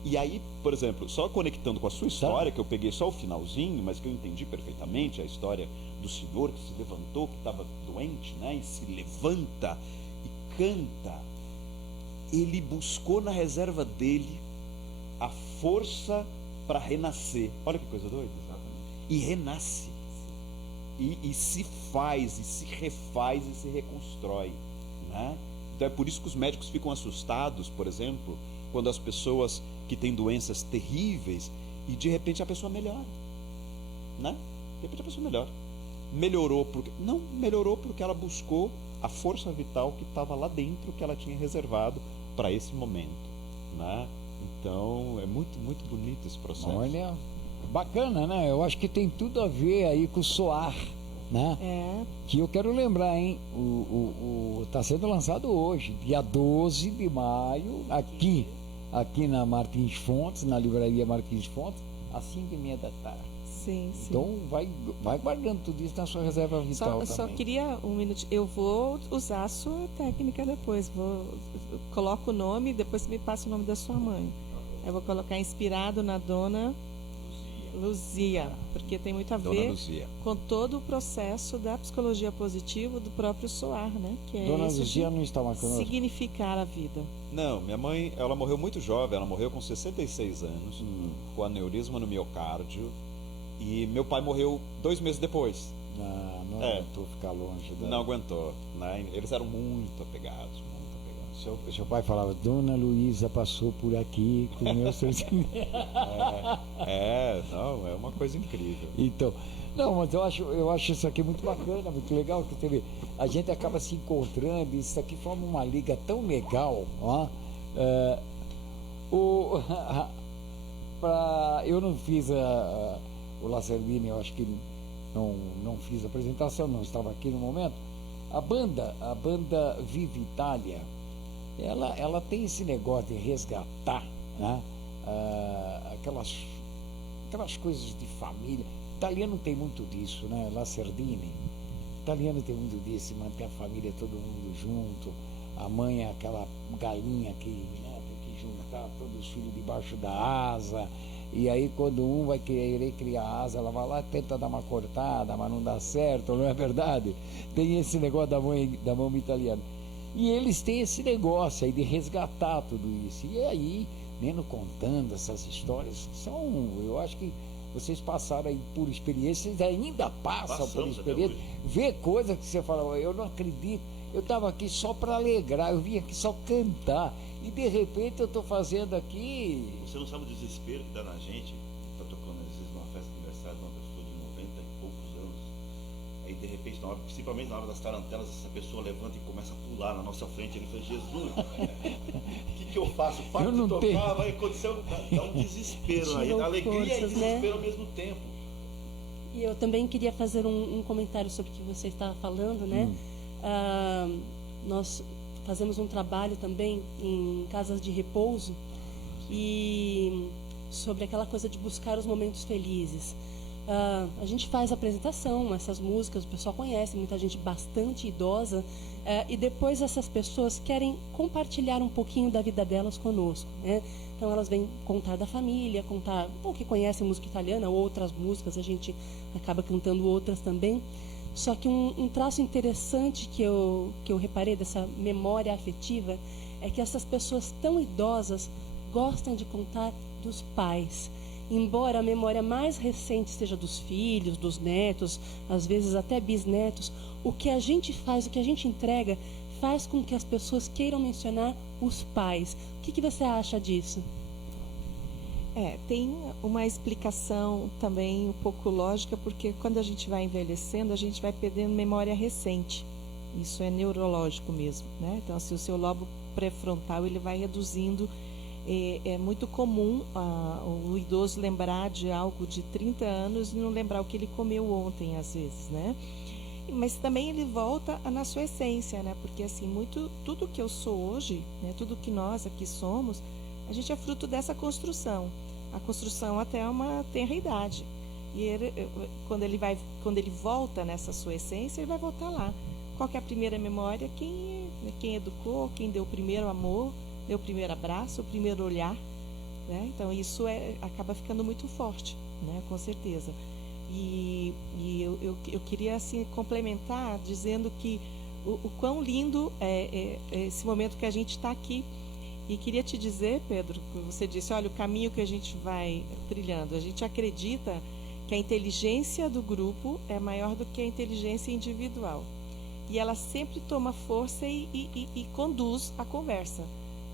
E aí, por exemplo, só conectando com a sua história, que eu peguei só o finalzinho, mas que eu entendi perfeitamente, a história do senhor que se levantou, que estava doente, né? E se levanta e canta. Ele buscou na reserva dele a força para renascer. Olha que coisa doida. E renasce. E se faz, e se refaz, e se reconstrói, né? Então é por isso que os médicos ficam assustados, por exemplo, quando as pessoas que têm doenças terríveis e de repente a pessoa melhora, né? De repente a pessoa melhora. Melhorou porque ela buscou a força vital que estava lá dentro, que ela tinha reservado para esse momento, né? Então é muito, muito bonito esse processo. Olha, bacana, né? Eu acho que tem tudo a ver aí com o soar, né? Que eu quero lembrar, hein? Tá sendo lançado hoje, dia 12 de maio, aqui na Martins Fontes, na livraria Martins Fontes, às 5h30 da tarde. Sim, sim. Então vai guardando tudo isso na sua reserva vital também. Só queria um minuto. Eu vou usar a sua técnica depois. Coloco o nome, depois você me passa o nome da sua mãe. Eu vou colocar inspirado na Dona Luzia, porque tem muito a ver com todo o processo da psicologia positiva do próprio soar, né? Que é Dona isso Luzia de não está mais conosco? significar a vida. Não, minha mãe, ela morreu muito jovem, ela morreu com 66 anos, com aneurisma no miocárdio, e meu pai morreu 2 meses depois Não aguentou ficar longe dela. Não aguentou, né? Eles eram muito apegados, muito apegados. Seu pai falava, Dona Luísa passou por aqui com meus seus... Não, é uma coisa incrível. Então, não, mas eu acho isso aqui muito bacana, muito legal, que teve, a gente acaba se encontrando, e isso aqui forma uma liga tão legal, ó. Eu não fiz o Lacerdini, eu acho que não fiz a apresentação, não estava aqui no momento. A banda Viva Itália, ela tem esse negócio de resgatar, né? Aquelas coisas de família. O italiano tem muito disso, né? Lacerdini. O italiano tem muito disso, manter a família, todo mundo junto. A mãe é aquela galinha que, né, tem que juntar todos os filhos debaixo da asa. E aí quando um vai querer criar asa, ela vai lá e tenta dar uma cortada, mas não dá certo, não é verdade? Tem esse negócio da mão italiana. E eles têm esse negócio aí de resgatar tudo isso. E aí, Neno contando essas histórias, eu acho que vocês passaram aí por experiências, ainda passam por experiência, vê coisa que você fala, eu não acredito, eu estava aqui só para alegrar, eu vim aqui só cantar, e de repente eu estou fazendo aqui... Você não sabe o desespero que dá na gente, está tocando às vezes numa festa de aniversário de uma pessoa de 90 e poucos anos, aí de repente, principalmente na hora das tarantelas, essa pessoa levanta e começa a pular na nossa frente, ele fala, Jesus, o que eu faço? Para de tocar, vai acontecer, dá um desespero aí, dá alegria e desespero ao mesmo tempo. E eu também queria fazer um comentário sobre o que você estava falando, né? Nós fazemos um trabalho também em casas de repouso e sobre aquela coisa de buscar os momentos felizes. A gente faz apresentação, essas músicas o pessoal conhece, muita gente bastante idosa, e depois essas pessoas querem compartilhar um pouquinho da vida delas conosco, né? Então elas vêm contar da família, contar, que conhecem música italiana, outras músicas, a gente acaba cantando outras também. Só que um traço interessante que eu reparei dessa memória afetiva é que essas pessoas tão idosas gostam de contar dos pais. Embora a memória mais recente seja dos filhos, dos netos, às vezes até bisnetos, o que a gente faz, o que a gente entrega, faz com que as pessoas queiram mencionar os pais. O que você acha disso? Tem uma explicação também um pouco lógica, porque quando a gente vai envelhecendo, a gente vai perdendo memória recente. Isso é neurológico mesmo, né? Então, assim, o seu lobo pré-frontal ele vai reduzindo. É muito comum o idoso lembrar de algo de 30 anos e não lembrar o que ele comeu ontem, às vezes, né? Mas também ele volta na sua essência, né? Porque, assim, tudo que eu sou hoje, né? Tudo que nós aqui somos, a gente é fruto dessa construção. A construção até uma tenra idade. E quando ele volta nessa sua essência, ele vai voltar lá. Qual que é a primeira memória? Quem educou, quem deu o primeiro amor, deu o primeiro abraço, o primeiro olhar, né? Então isso acaba ficando muito forte, né? Com certeza. E eu queria assim complementar dizendo que o quão lindo é esse momento que a gente está aqui. E queria te dizer, Pedro, que você disse, olha, o caminho que a gente vai trilhando, a gente acredita que a inteligência do grupo é maior do que a inteligência individual. E ela sempre toma força e conduz a conversa.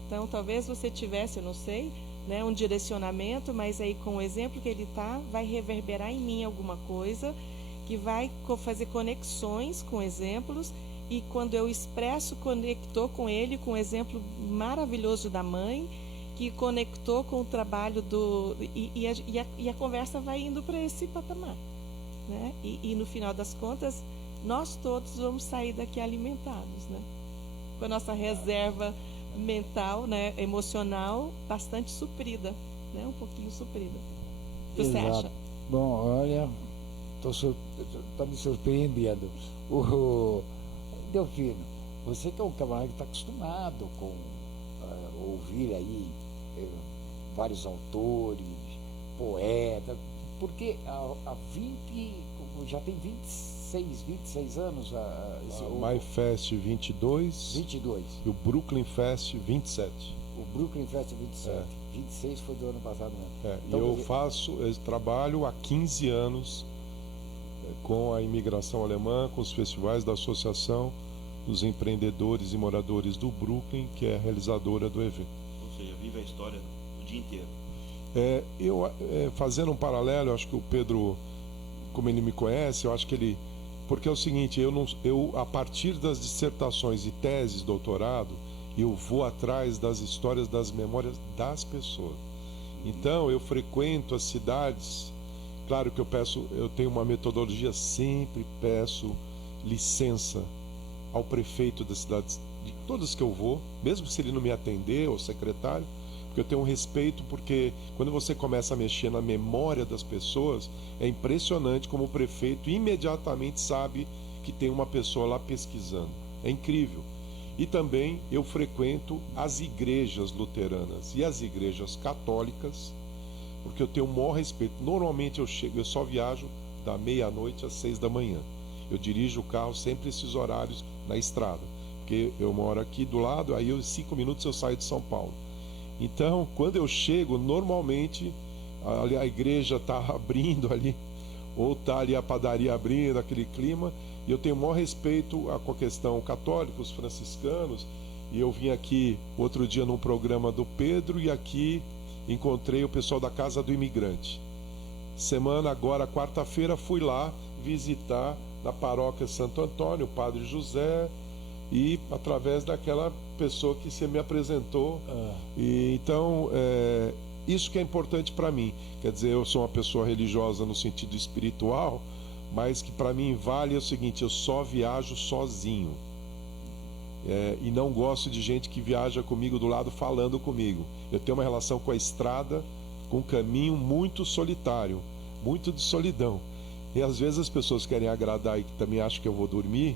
Então, talvez você tivesse, eu não sei, né, um direcionamento, mas aí com o exemplo que ele está, vai reverberar em mim alguma coisa que vai fazer conexões com exemplos. E quando eu expresso, conectou com ele, com o exemplo maravilhoso da mãe, que conectou com o trabalho e a conversa vai indo para esse patamar, né? E no final das contas, nós todos vamos sair daqui alimentados, né? Com a nossa reserva mental, né, emocional, bastante suprida, né? Um pouquinho suprida. O que você acha? Bom, olha, tá me surpreendendo. Delfino, você que é um camarada que está acostumado com ouvir aí vários autores, poetas, porque já tem 26 anos o MyFest 22 e o Brooklyn Fest 27. O Brooklyn Fest 27. 26 foi do ano passado mesmo. Então, eu faço esse trabalho há 15 anos com a imigração alemã, com os festivais da Associação dos Empreendedores e Moradores do Brooklyn, que é a realizadora do evento. Ou seja, vive a história o dia inteiro. Fazendo um paralelo, eu acho que o Pedro, como ele me conhece, eu acho que ele... Porque é o seguinte, a partir das dissertações e teses, doutorado, eu vou atrás das histórias, das memórias das pessoas. Então, eu frequento as cidades. Claro que eu tenho uma metodologia, sempre peço licença ao prefeito das cidades, de todas que eu vou, mesmo se ele não me atender, ou secretário, porque eu tenho um respeito, porque quando você começa a mexer na memória das pessoas, é impressionante como o prefeito imediatamente sabe que tem uma pessoa lá pesquisando. É incrível. E também eu frequento as igrejas luteranas e as igrejas católicas, porque eu tenho o maior respeito. Normalmente eu só viajo da meia-noite às 6 da manhã. Eu dirijo o carro sempre esses horários na estrada, porque eu moro aqui do lado, aí em 5 minutos eu saio de São Paulo. Então, quando eu chego, normalmente a igreja está abrindo ali, ou está ali a padaria abrindo, aquele clima, e eu tenho o maior respeito com a questão católica, os franciscanos, e eu vim aqui outro dia num programa do Pedro, e aqui encontrei o pessoal da Casa do Imigrante. Semana agora, quarta-feira, fui lá visitar na paróquia Santo Antônio, o Padre José, e através daquela pessoa que você me apresentou. E então, isso que é importante para mim. Quer dizer, eu sou uma pessoa religiosa no sentido espiritual, mas que para mim vale o seguinte: eu só viajo sozinho. E não gosto de gente que viaja comigo do lado falando comigo. Eu tenho uma relação com a estrada, com um caminho muito solitário, muito de solidão. E às vezes as pessoas querem agradar e também acham que eu vou dormir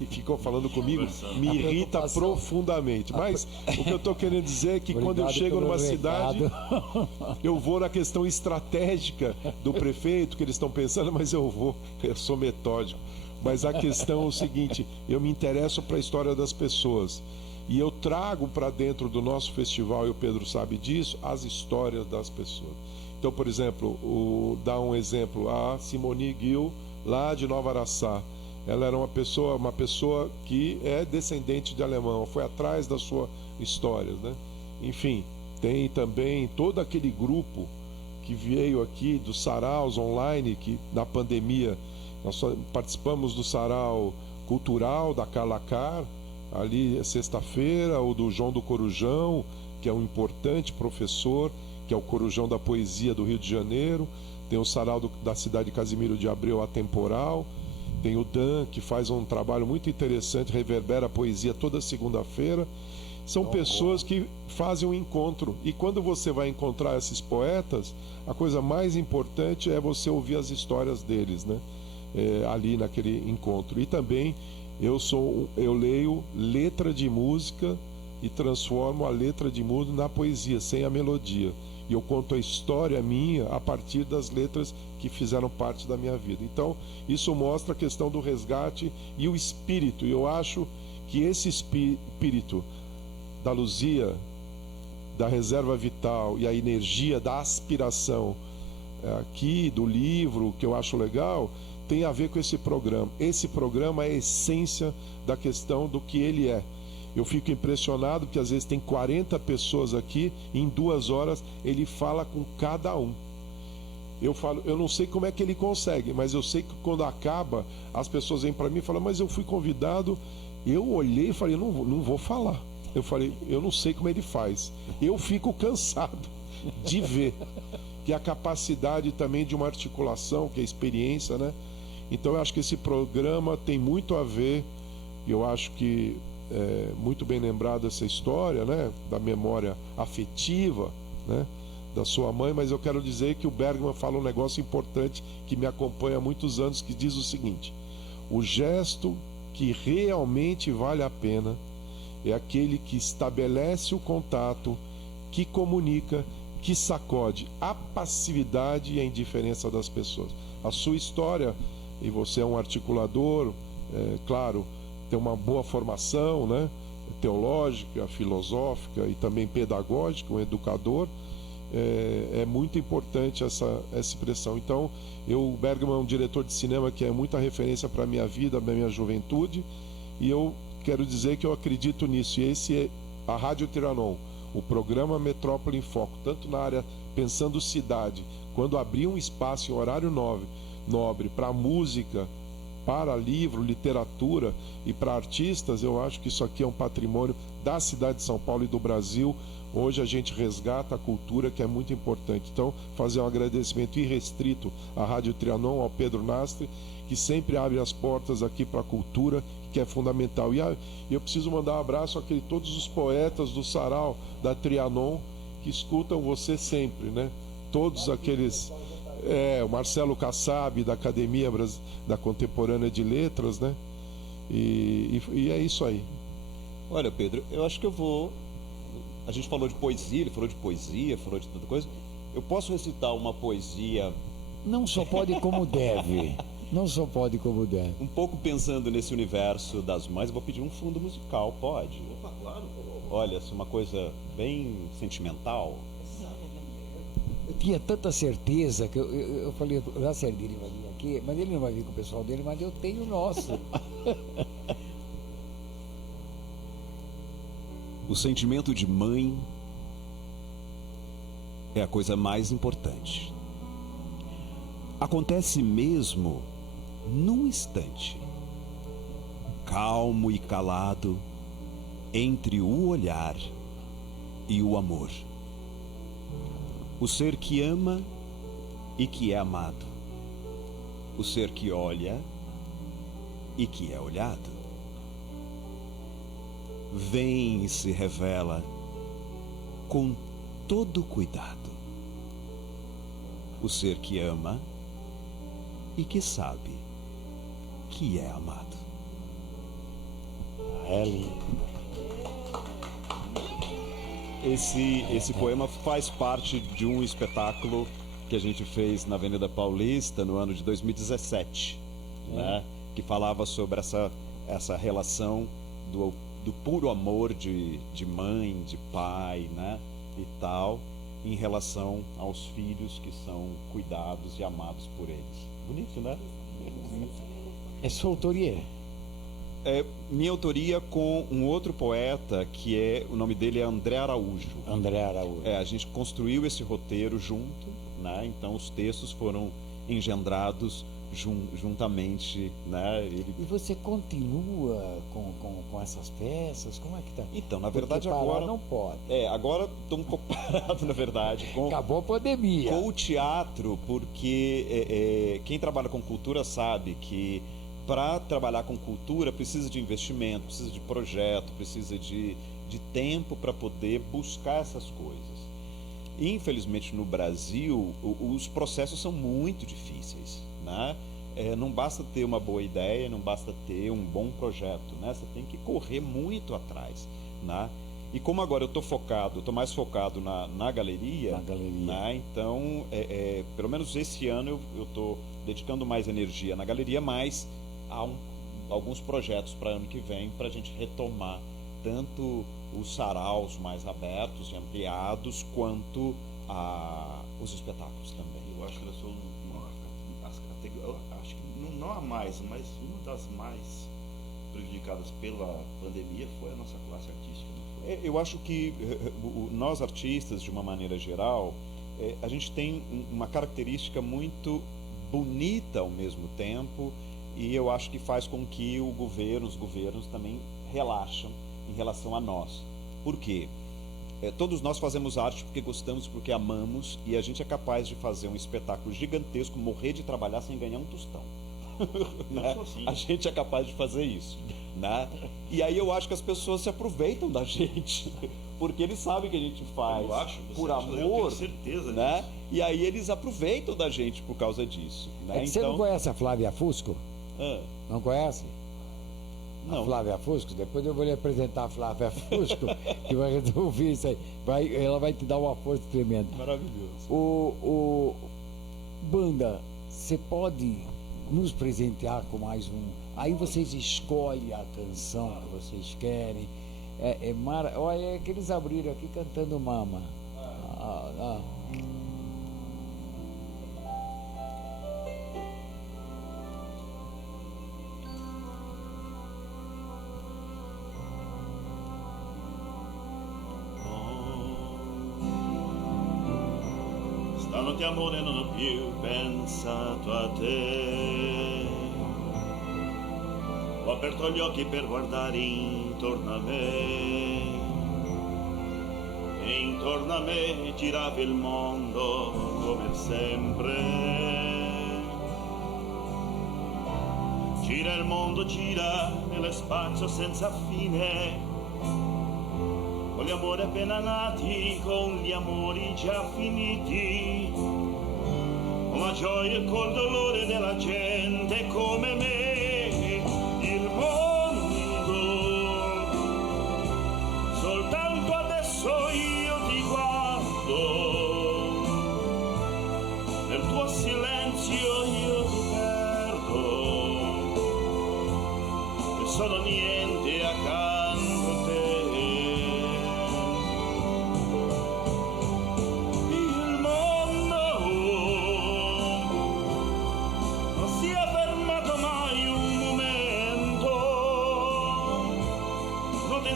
e ficam falando comigo, me irrita profundamente. Mas o que eu estou querendo dizer é que quando eu chego numa cidade, eu vou na questão estratégica do prefeito, que eles estão pensando, mas eu sou metódico. Mas a questão é o seguinte: eu me interesso para a história das pessoas. E eu trago para dentro do nosso festival, e o Pedro sabe disso, as histórias das pessoas. Então, por exemplo, dá um exemplo, a Simone Gil, lá de Nova Araçá. Ela era uma pessoa que é descendente de alemão, foi atrás da sua história, né? Enfim, tem também todo aquele grupo que veio aqui dos saraus online, que na pandemia nós participamos do sarau cultural da Carla Carr, ali sexta-feira, ou do João do Corujão, que é um importante professor, que é o Corujão da Poesia do Rio de Janeiro. Tem o sarau da cidade de Casimiro de Abreu Atemporal. Tem o Dan, que faz um trabalho muito interessante, reverbera a poesia toda segunda-feira. São pessoas que fazem um encontro. E quando você vai encontrar esses poetas, a coisa mais importante é você ouvir as histórias deles, né? Ali naquele encontro. E também eu leio letra de música e transformo a letra de música na poesia, sem a melodia. E eu conto a história minha a partir das letras que fizeram parte da minha vida. Então, isso mostra a questão do resgate e o espírito. E eu acho que esse espírito da Luzia, da reserva vital e a energia da aspiração aqui, do livro, que eu acho legal, tem a ver com esse programa. Esse programa é a essência da questão do que ele é. Eu fico impressionado porque às vezes tem 40 pessoas aqui, e em 2 horas ele fala com cada um. Eu não sei como é que ele consegue, mas eu sei que quando acaba, as pessoas vêm para mim e falam: mas eu fui convidado. Eu olhei e falei: não vou falar. Eu falei: eu não sei como ele faz. Eu fico cansado de ver que a capacidade também de uma articulação, que é a experiência, né? Então eu acho que esse programa tem muito a ver, eu acho que muito bem lembrado essa história, né, da memória afetiva, né, da sua mãe. Mas eu quero dizer que o Bergman fala um negócio importante que me acompanha há muitos anos, que diz o seguinte: o gesto que realmente vale a pena é aquele que estabelece o contato, que comunica, que sacode a passividade e a indiferença das pessoas. A sua história, e você é um articulador, claro, tem uma boa formação, né, teológica, filosófica e também pedagógica, um educador, é muito importante essa expressão. Então, o Bergman é um diretor de cinema que é muita referência para a minha vida, para a minha juventude, e eu quero dizer que eu acredito nisso. E esse é a Rádio Trianon, o programa Metrópole em Foco, tanto na área pensando cidade, quando abrir um espaço em horário nobre para música, para livro, literatura e para artistas, eu acho que isso aqui é um patrimônio da cidade de São Paulo e do Brasil. Hoje a gente resgata a cultura, que é muito importante. Então, fazer um agradecimento irrestrito à Rádio Trianon, ao Pedro Nastre, que sempre abre as portas aqui para a cultura, que é fundamental. E eu preciso mandar um abraço a todos os poetas do Sarau, da Trianon, que escutam você sempre, né? Todos aqueles... o Marcelo Kassab, da Academia da Contemporânea de Letras, né? E é isso aí. Olha, Pedro, eu acho que eu vou... A gente falou de poesia, ele falou de poesia, falou de tanta coisa. Eu posso recitar uma poesia... Não só pode como deve. Não só pode como deve. Um pouco pensando nesse universo das mães, eu vou pedir um fundo musical, pode? Opa, claro. Olha, uma coisa bem sentimental. Eu tinha tanta certeza que eu falei, o Lacerda vai vir aqui, mas ele não vai vir com o pessoal dele, mas eu tenho o nosso. O sentimento de mãe é a coisa mais importante. Acontece mesmo num instante, calmo e calado, entre o olhar e o amor. O ser que ama e que é amado. O ser que olha e que é olhado. Vem e se revela com todo cuidado. O ser que ama e que sabe que é amado. Esse poema faz parte de um espetáculo que a gente fez na Avenida Paulista no ano de 2017, né? Que falava sobre essa relação do puro amor de mãe, de pai, né? E tal, em relação aos filhos que são cuidados e amados por eles. Bonito, né? É sua autoria? É minha autoria com um outro poeta que o nome dele é André Araújo. André Araújo. A gente construiu esse roteiro junto, né? Então os textos foram engendrados juntamente, né? E você continua com essas peças? Como é que tá? Então, na verdade, porque agora não pode. Agora estou um pouco parado, na verdade. Acabou a pandemia. Com o teatro, porque quem trabalha com cultura sabe que para trabalhar com cultura precisa de investimento, precisa de projeto, precisa de tempo para poder buscar essas coisas. Infelizmente, no Brasil, os processos são muito difíceis, né? Não basta ter uma boa ideia, não basta ter um bom projeto, né? Você tem que correr muito atrás, né? E como agora eu estou mais focado na galeria, né? Então, pelo menos esse ano eu estou dedicando mais energia na galeria, mas há alguns projetos para ano que vem para a gente retomar tanto os saraus mais abertos e ampliados quanto os espetáculos também. Eu acho que eu sou acho que não a mais, mas uma das mais prejudicadas pela pandemia foi a nossa classe artística. Eu acho que nós artistas, de uma maneira geral, a gente tem uma característica muito bonita ao mesmo tempo, e eu acho que faz com que os governos também relaxam em relação a nós. Por quê? Todos nós fazemos arte porque gostamos, porque amamos, e a gente é capaz de fazer um espetáculo gigantesco, morrer de trabalhar sem ganhar um tostão. Né? Assim. A gente é capaz de fazer isso, né? E aí eu acho que as pessoas se aproveitam da gente, porque eles sabem que a gente faz por amor, eu tenho certeza, né? disso. E aí eles aproveitam da gente por causa disso, né? Você não conhece a Flávia Fusco? Não conhece? Não. A Flávia Fusco? Depois eu vou lhe apresentar a Flávia Fusco, que vai resolver isso aí. Ela vai te dar uma força tremenda. Maravilhoso. Banda, você pode nos presentear com mais um? Aí vocês escolhem a canção que vocês querem. Olha, que eles abriram aqui cantando Mama. Stanotte amore non ho più pensato a te, ho aperto gli occhi per guardare intorno a me, e intorno a me girava il mondo come sempre. Gira il mondo, gira nello spazio senza fine, con gli amori appena nati, con gli amori già finiti, con la gioia e col dolore della gente come me. Il mondo, soltanto adesso io ti guardo, nel tuo silenzio io ti perdo, e sono niente accanto a te.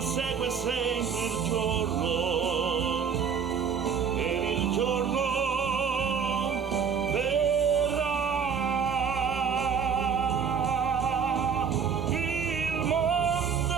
Segue sempre il giorno, e il giorno verrà. Il mondo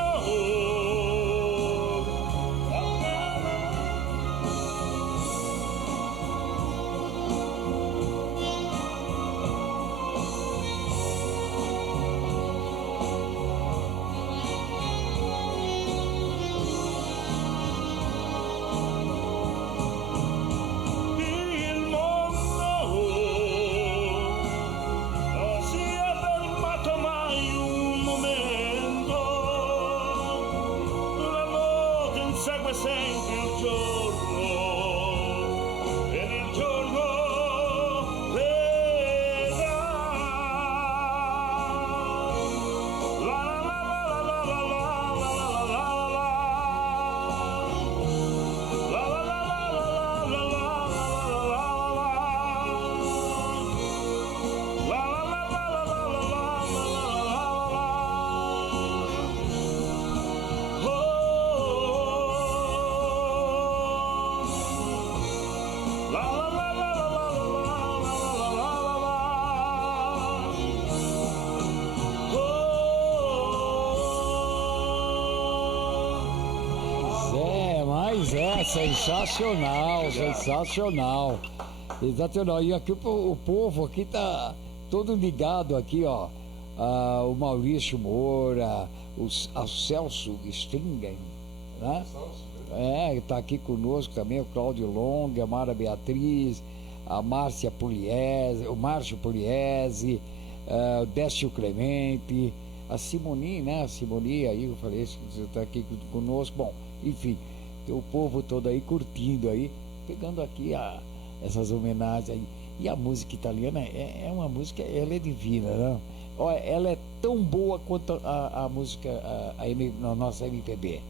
segue sempre il giorno, e il giorno verrà. La la la la la la la la la la la la Sensacional, sensacional. Exacional. E aqui o povo aqui tá todo ligado aqui, ó. O Maurício Moura, o Celso Stringen, né? Tá aqui conosco também o Cláudio Longa, a Mara Beatriz, a Márcia Pugliese, o Márcio Pugliese, o Décio Clemente, a Simoni, né? A Simoni aí, eu falei, você tá aqui conosco. Bom, enfim, tem o povo todo aí curtindo aí, pegando aqui essas homenagens aí. E a música italiana é uma música, ela é divina, né? Olha, ela é tão boa quanto a música, a nossa MPB.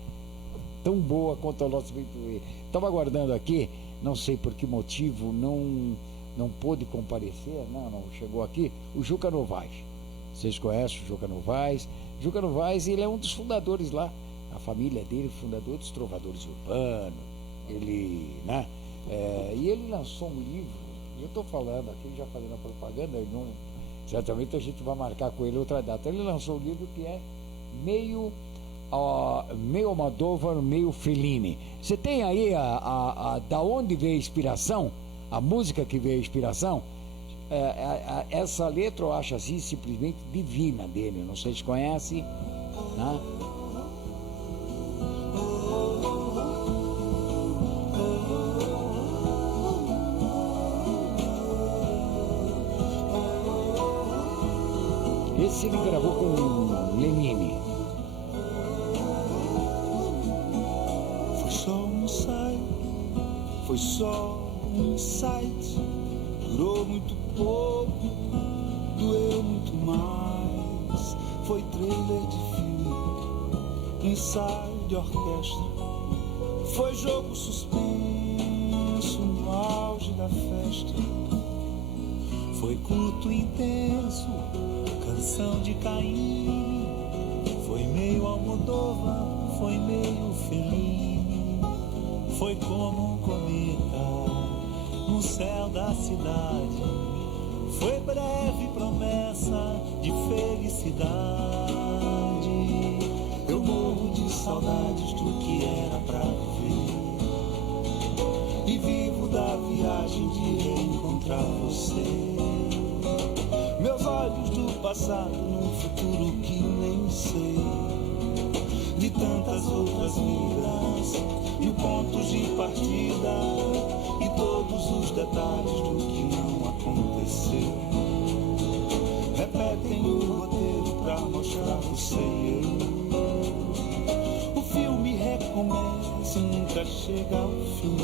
Tão boa quanto a nossa MPB. Estava aguardando aqui, não sei por que motivo, não pôde comparecer, não chegou aqui, o Juca Novaes. Vocês conhecem o Juca Novaes? Juca Novaes, ele é um dos fundadores lá, a família dele, fundador dos Trovadores Urbanos, ele, né? E ele lançou um livro, eu estou falando aqui, já fazendo a propaganda, certamente a gente vai marcar com ele outra data. Ele lançou um livro que é meio Almodóvar, meio Fellini. Você tem aí da onde veio a inspiração, a música que veio a inspiração? Essa letra eu acho assim simplesmente divina dele, não sei se conhece, né? Esse ele gravou com Lenine. Foi só um ensaio, foi só um insight. Durou muito pouco, doeu muito mais. Foi trailer de filme, ensaio de orquestra. Foi jogo suspenso, muito intenso, canção de Caim. Foi meio Almodóvar, foi meio Fellini. Foi como um cometa no céu da cidade. Foi breve promessa de felicidade. Eu morro de saudades do que era pra viver. E vivo da viagem de reencontrar você. Meus olhos do passado num futuro que nem sei. De tantas outras vidas, mil pontos de partida. E todos os detalhes do que não aconteceu. Repetem o roteiro pra mostrar você e eu. O filme recomeça e nunca chega ao fim.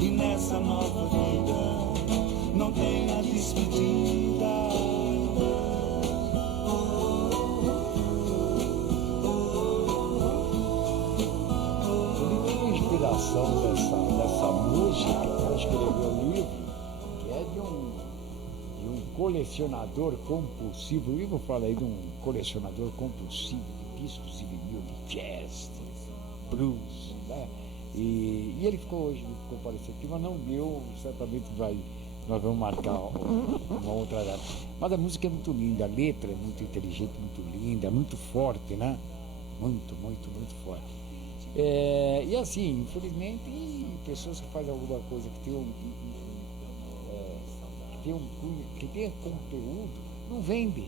E nessa nova vida não tem a despedida. Ele tem inspiração dessa música para escrever o livro, que é de um colecionador compulsivo. O livro fala aí de um colecionador compulsivo de discos de vinil, de jazz, de blues, né? E ele ficou parecendo aqui, mas não deu, certamente nós vamos marcar uma outra data. Mas a música é muito linda, a letra é muito inteligente, muito linda, muito forte, né? Muito, muito, muito forte. E assim, infelizmente, pessoas que fazem alguma coisa que tenha conteúdo, não vende.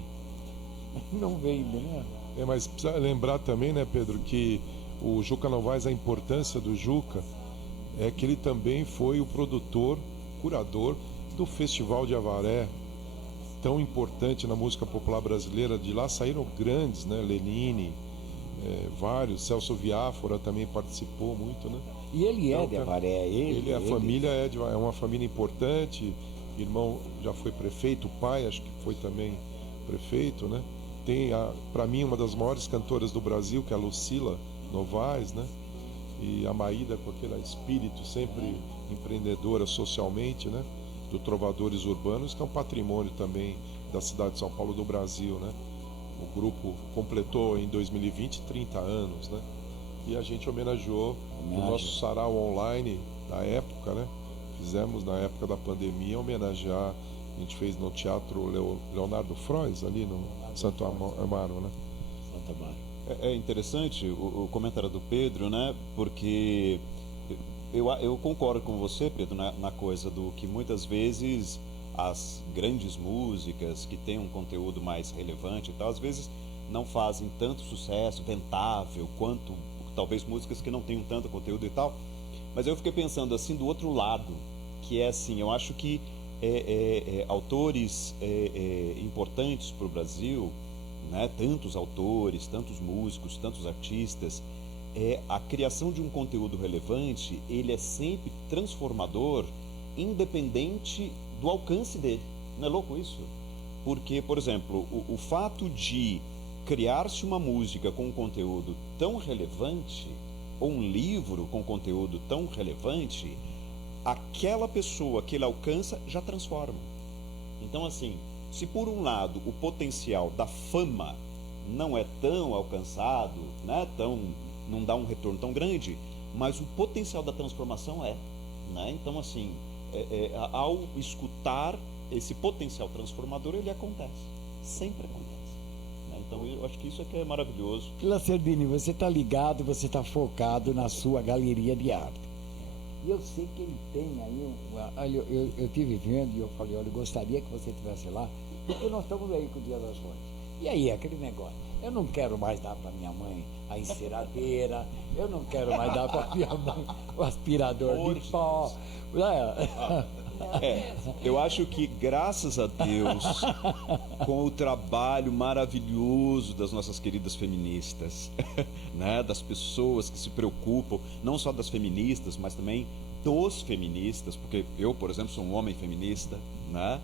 Não vende, né? Mas precisa lembrar também, né, Pedro, que o Juca Novaes, a importância do Juca é que ele também foi o produtor, curador do Festival de Avaré, tão importante na música popular brasileira. De lá saíram grandes, né? Lenine, vários, Celso Viáfora também participou muito, né? E ele é de Avaré, a família é uma família importante. Irmão já foi prefeito, o pai acho que foi também prefeito, né? Tem, para mim, uma das maiores cantoras do Brasil, que é a Lucila Novaes, né? E a Maída, com aquele espírito sempre empreendedora socialmente, né? Do Trovadores Urbanos, que é um patrimônio também da cidade de São Paulo, do Brasil, né? O grupo completou em 2020 30 anos, né? E a gente homenageou o nosso sarau online da época, né? Fizemos na época da pandemia homenagear. A gente fez no Teatro Leonardo Frois, ali no Santo Amaro, né? Santo Amaro. É interessante o comentário do Pedro, né? Porque eu concordo com você, Pedro, na coisa do que muitas vezes as grandes músicas que têm um conteúdo mais relevante e tal, às vezes não fazem tanto sucesso, rentável, quanto talvez músicas que não tenham tanto conteúdo e tal. Mas eu fiquei pensando assim do outro lado, que é assim, eu acho que autores importantes para o Brasil, né, tantos autores, tantos músicos, tantos artistas, a criação de um conteúdo relevante, ele é sempre transformador, independente do alcance dele. Não é louco isso? Porque, por exemplo, o fato de criar-se uma música com um conteúdo tão relevante, ou um livro com conteúdo tão relevante, aquela pessoa que ele alcança já transforma. Então, assim, se por um lado o potencial da fama não é tão alcançado, né, não dá um retorno tão grande, mas o potencial da transformação né? Então, assim, ao escutar esse potencial transformador, ele acontece, sempre acontece. Né? Então, eu acho que isso é que é maravilhoso. Lacerdini, você está ligado, você está focado na sua galeria de arte. E eu sei que ele tem aí, eu estive vendo e eu falei, olha, eu gostaria que você estivesse lá, porque nós estamos aí com o Dia das Flores. E aí, aquele negócio, eu não quero mais dar para minha mãe a enceradeira, eu não quero mais dar para minha mãe o aspirador de pó. Eu acho que, graças a Deus, com o trabalho maravilhoso das nossas queridas feministas, né, das pessoas que se preocupam, não só das feministas, mas também dos feministas, porque eu, por exemplo, sou um homem feminista, né?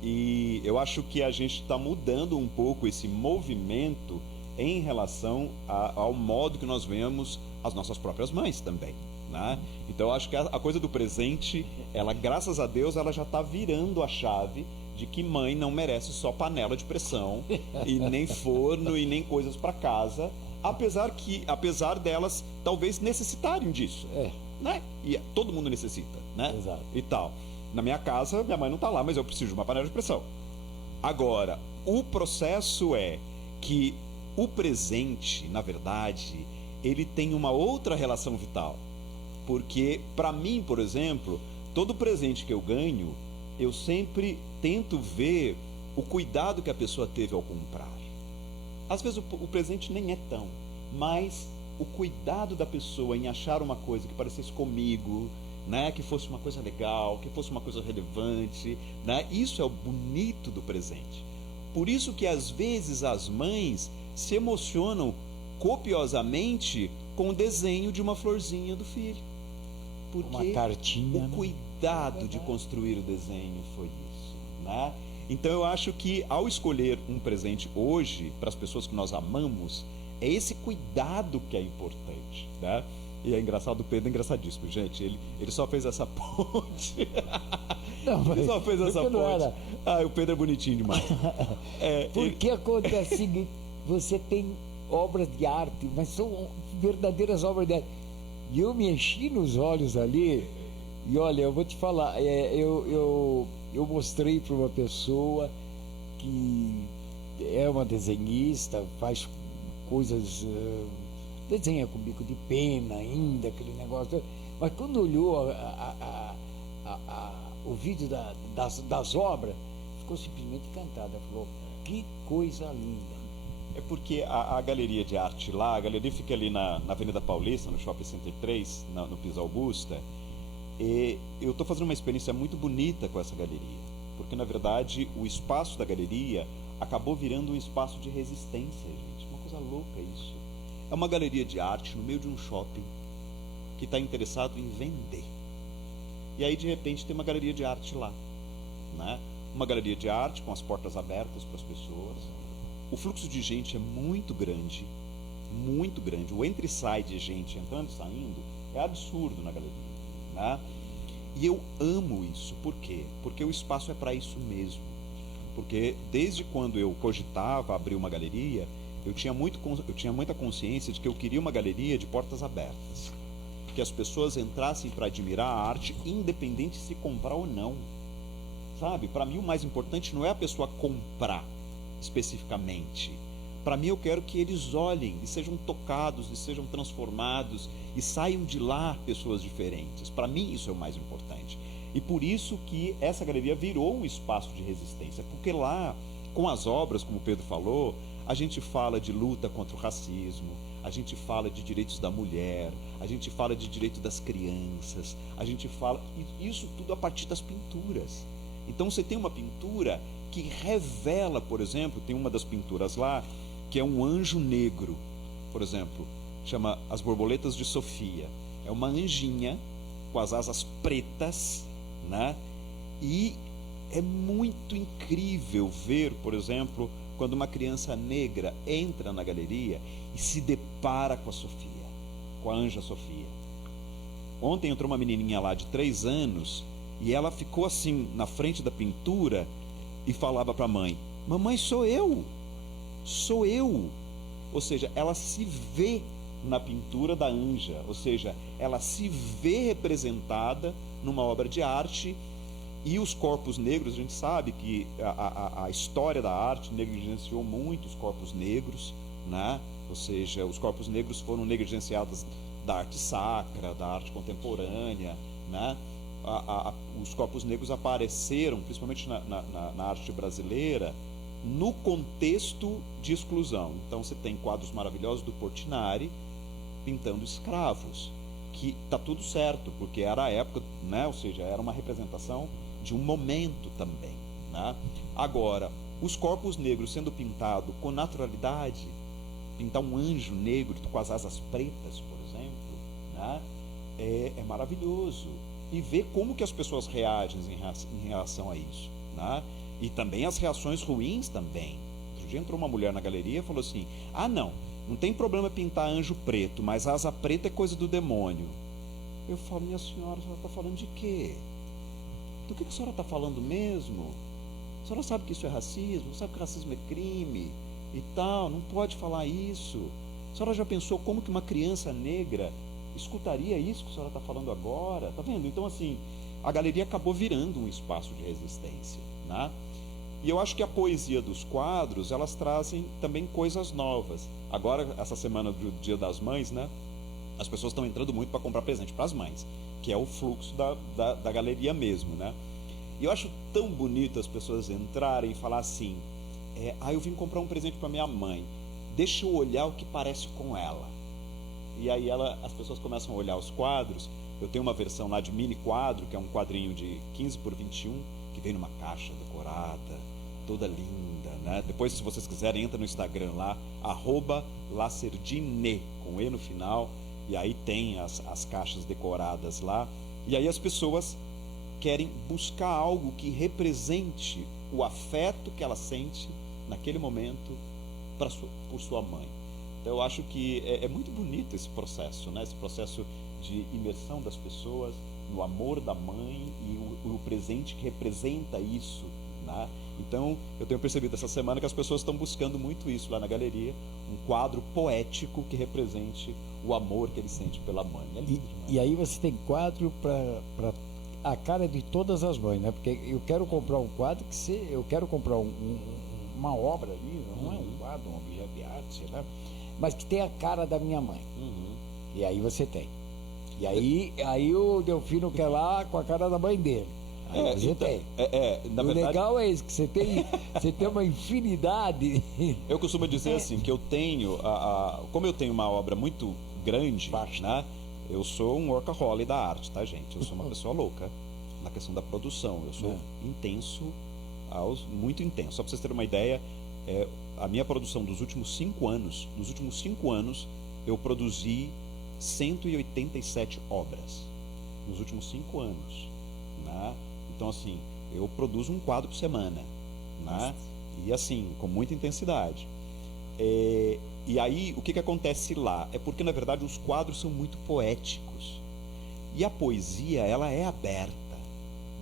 E eu acho que a gente está mudando um pouco esse movimento em relação ao modo que nós vemos as nossas próprias mães também, né? Então eu acho que a coisa do presente, ela, graças a Deus, ela já está virando a chave de que mãe não merece só panela de pressão e nem forno e nem coisas para casa, apesar delas talvez necessitarem disso, né? E todo mundo necessita, né? Exato. E tal. Na minha casa, minha mãe não está lá, mas eu preciso de uma panela de pressão. Agora, o processo é que o presente, na verdade, ele tem uma outra relação vital. Porque, para mim, por exemplo, todo presente que eu ganho, eu sempre tento ver o cuidado que a pessoa teve ao comprar. Às vezes o presente nem é tão, mas o cuidado da pessoa em achar uma coisa que parecesse comigo, né, que fosse uma coisa legal, que fosse uma coisa relevante, né? Isso é o bonito do presente. Por isso que às vezes as mães se emocionam copiosamente com o desenho de uma florzinha do filho. Porque uma cartinha, o cuidado de construir o desenho foi isso, né? Então eu acho que ao escolher um presente hoje para as pessoas que nós amamos, é esse cuidado que é importante, né? E é engraçado, o Pedro é engraçadíssimo, gente. Ele só fez essa ponte. Não, ele só fez essa ponte. O Pedro é bonitinho demais. Porque acontece o seguinte, você tem obras de arte, mas são verdadeiras obras de arte. E eu me enchi nos olhos ali, e olha, eu vou te falar, eu mostrei para uma pessoa que é uma desenhista, faz coisas, desenha com bico de pena ainda, aquele negócio, mas quando olhou o vídeo das obras, ficou simplesmente encantada, falou, que coisa linda. É porque a galeria de arte lá, a galeria fica ali na Avenida Paulista, no Shopping Center 3, no Piso Augusta, e eu estou fazendo uma experiência muito bonita com essa galeria, porque na verdade o espaço da galeria acabou virando um espaço de resistência, gente, uma coisa louca isso. É uma galeria de arte no meio de um shopping que está interessado em vender. E aí de repente tem uma galeria de arte lá, né? Uma galeria de arte com as portas abertas para as pessoas. O fluxo de gente é muito grande, muito grande. O entra e sai de gente entrando e saindo é absurdo na galeria, né? E eu amo isso. Por quê? Porque o espaço é para isso mesmo. Porque desde quando eu cogitava abrir uma galeria, eu tinha muita consciência de que eu queria uma galeria de portas abertas. Que as pessoas entrassem para admirar a arte, independente se comprar ou não. Sabe? Para mim o mais importante não é a pessoa comprar especificamente. Para mim eu quero que eles olhem e sejam tocados e sejam transformados e saiam de lá pessoas diferentes. Para mim isso é o mais importante. E por isso que essa galeria virou um espaço de resistência, porque lá, com as obras, como o Pedro falou, a gente fala de luta contra o racismo, a gente fala de direitos da mulher, a gente fala de direito das crianças, a gente fala isso tudo a partir das pinturas. Então você tem uma pintura que revela, por exemplo, tem uma das pinturas lá, que é um anjo negro, por exemplo, chama As Borboletas de Sofia. É uma anjinha com as asas pretas, né? E é muito incrível ver, por exemplo, quando uma criança negra entra na galeria e se depara com a Sofia, com a anja Sofia. Ontem entrou uma menininha lá de 3 anos e ela ficou assim, na frente da pintura, e falava para a mãe, mamãe, sou eu. Ou seja, ela se vê na pintura da anja, ou seja, ela se vê representada numa obra de arte. E os corpos negros, a gente sabe que a história da arte negligenciou muito os corpos negros, né? Ou seja, os corpos negros foram negligenciados da arte sacra, da arte contemporânea, né? Os corpos negros apareceram, principalmente na arte brasileira, no contexto de exclusão. Então você tem quadros maravilhosos do Portinari pintando escravos, que está tudo certo, porque era a época, né? Ou seja, era uma representação de um momento também, né? Agora, os corpos negros sendo pintados com naturalidade, pintar um anjo negro com as asas pretas, por exemplo, né? É maravilhoso. E ver como que as pessoas reagem em relação a isso, né? E também as reações ruins também. Outro dia entrou uma mulher na galeria e falou assim, não tem problema pintar anjo preto, mas a asa preta é coisa do demônio. Eu falo, minha senhora, a senhora está falando de quê? Do que a senhora está falando mesmo? senhora sabe que isso é racismo? Sabe que racismo é crime e tal? Não pode falar isso. A senhora já pensou como que uma criança negra escutaria isso que a senhora está falando agora? Tá vendo? Então, assim, a galeria acabou virando um espaço de resistência, né? E eu acho que a poesia dos quadros, elas trazem também coisas novas. Agora, essa semana do Dia das Mães, né? As pessoas estão entrando muito para comprar presente para as mães, que é o fluxo da galeria mesmo, né? E eu acho tão bonito as pessoas entrarem e falar assim, eu vim comprar um presente para minha mãe, deixa eu olhar o que parece com ela. E aí as pessoas começam a olhar os quadros. Eu tenho uma versão lá de mini quadro, que é um quadrinho de 15 por 21, que vem numa caixa decorada, toda linda, né? Depois, se vocês quiserem, entra no Instagram lá, @lacerdine, com E no final, e aí tem as caixas decoradas lá. E aí as pessoas querem buscar algo que represente o afeto que ela sente naquele momento por sua mãe. Então eu acho que é muito bonito esse processo, né? Esse processo de imersão das pessoas no amor da mãe e o presente que representa isso, né? Então eu tenho percebido essa semana que as pessoas estão buscando muito isso lá na galeria, um quadro poético que represente o amor que ele sente pela mãe. É lindo demais. E aí você tem quadro para a cara de todas as mães, né? Porque eu quero comprar um quadro eu quero comprar uma obra ali, não é um quadro, um objeto de arte, sei lá, mas que tem a cara da minha mãe. E aí você tem. E aí o Delfino quer lá com a cara da mãe dele. Aí você tem. Na verdade, legal é isso, que você tem uma infinidade. Eu costumo dizer assim, que eu tenho, como eu tenho uma obra muito grande, né? Eu sou um workaholic da arte, tá, gente? Eu sou uma pessoa louca na questão da produção. Eu sou intenso, muito intenso. Só para vocês terem uma ideia, a minha produção dos últimos 5 anos, eu produzi 187 obras. Nos últimos 5 anos, né? Então, assim, eu produzo um quadro por semana, né? E assim, com muita intensidade. E aí, o que acontece lá? É porque, na verdade, os quadros são muito poéticos. E a poesia, ela é aberta,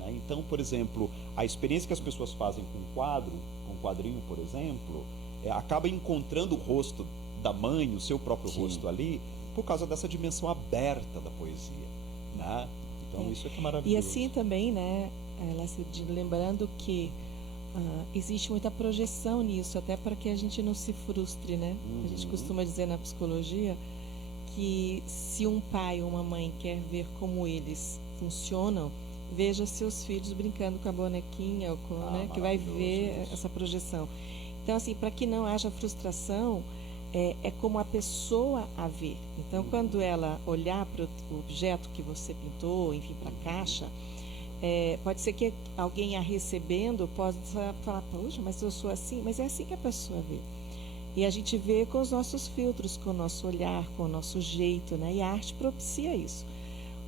né? Então, por exemplo, a experiência que as pessoas fazem com um quadrinho, por exemplo, acaba encontrando o rosto da mãe, o seu próprio rosto ali, por causa dessa dimensão aberta da poesia, né? Então, isso é que é maravilhoso. E assim também, né, lembrando que existe muita projeção nisso, até para que a gente não se frustre, né? A gente costuma dizer na psicologia que se um pai ou uma mãe quer ver como eles funcionam, veja seus filhos brincando com a bonequinha, ou né, que vai ver isso. Essa projeção. Então, assim, para que não haja frustração, é como a pessoa a ver. Então, quando ela olhar para o objeto que você pintou, enfim, para a caixa, pode ser que alguém a recebendo possa falar, poxa, mas eu sou assim, mas é assim que a pessoa vê. E a gente vê com os nossos filtros, com o nosso olhar, com o nosso jeito, né? E a arte propicia isso.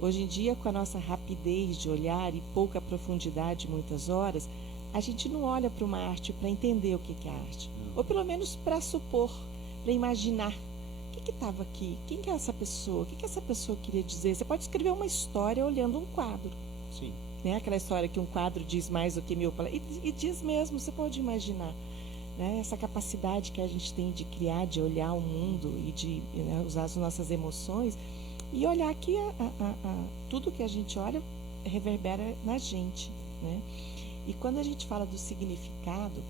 Hoje em dia, com a nossa rapidez de olhar e pouca profundidade, muitas horas, a gente não olha para uma arte para entender o que é arte. Ou pelo menos para supor, para imaginar. O que estava aqui? Quem que é essa pessoa? O que essa pessoa queria dizer? Você pode escrever uma história olhando um quadro. Sim. Né? Aquela história que um quadro diz mais do que 1000 palavras. E diz mesmo, você pode imaginar. Né? Essa capacidade que a gente tem de criar, de olhar o mundo e de usar as nossas emoções e olhar que tudo que a gente olha reverbera na gente. Né? E quando a gente fala do significado,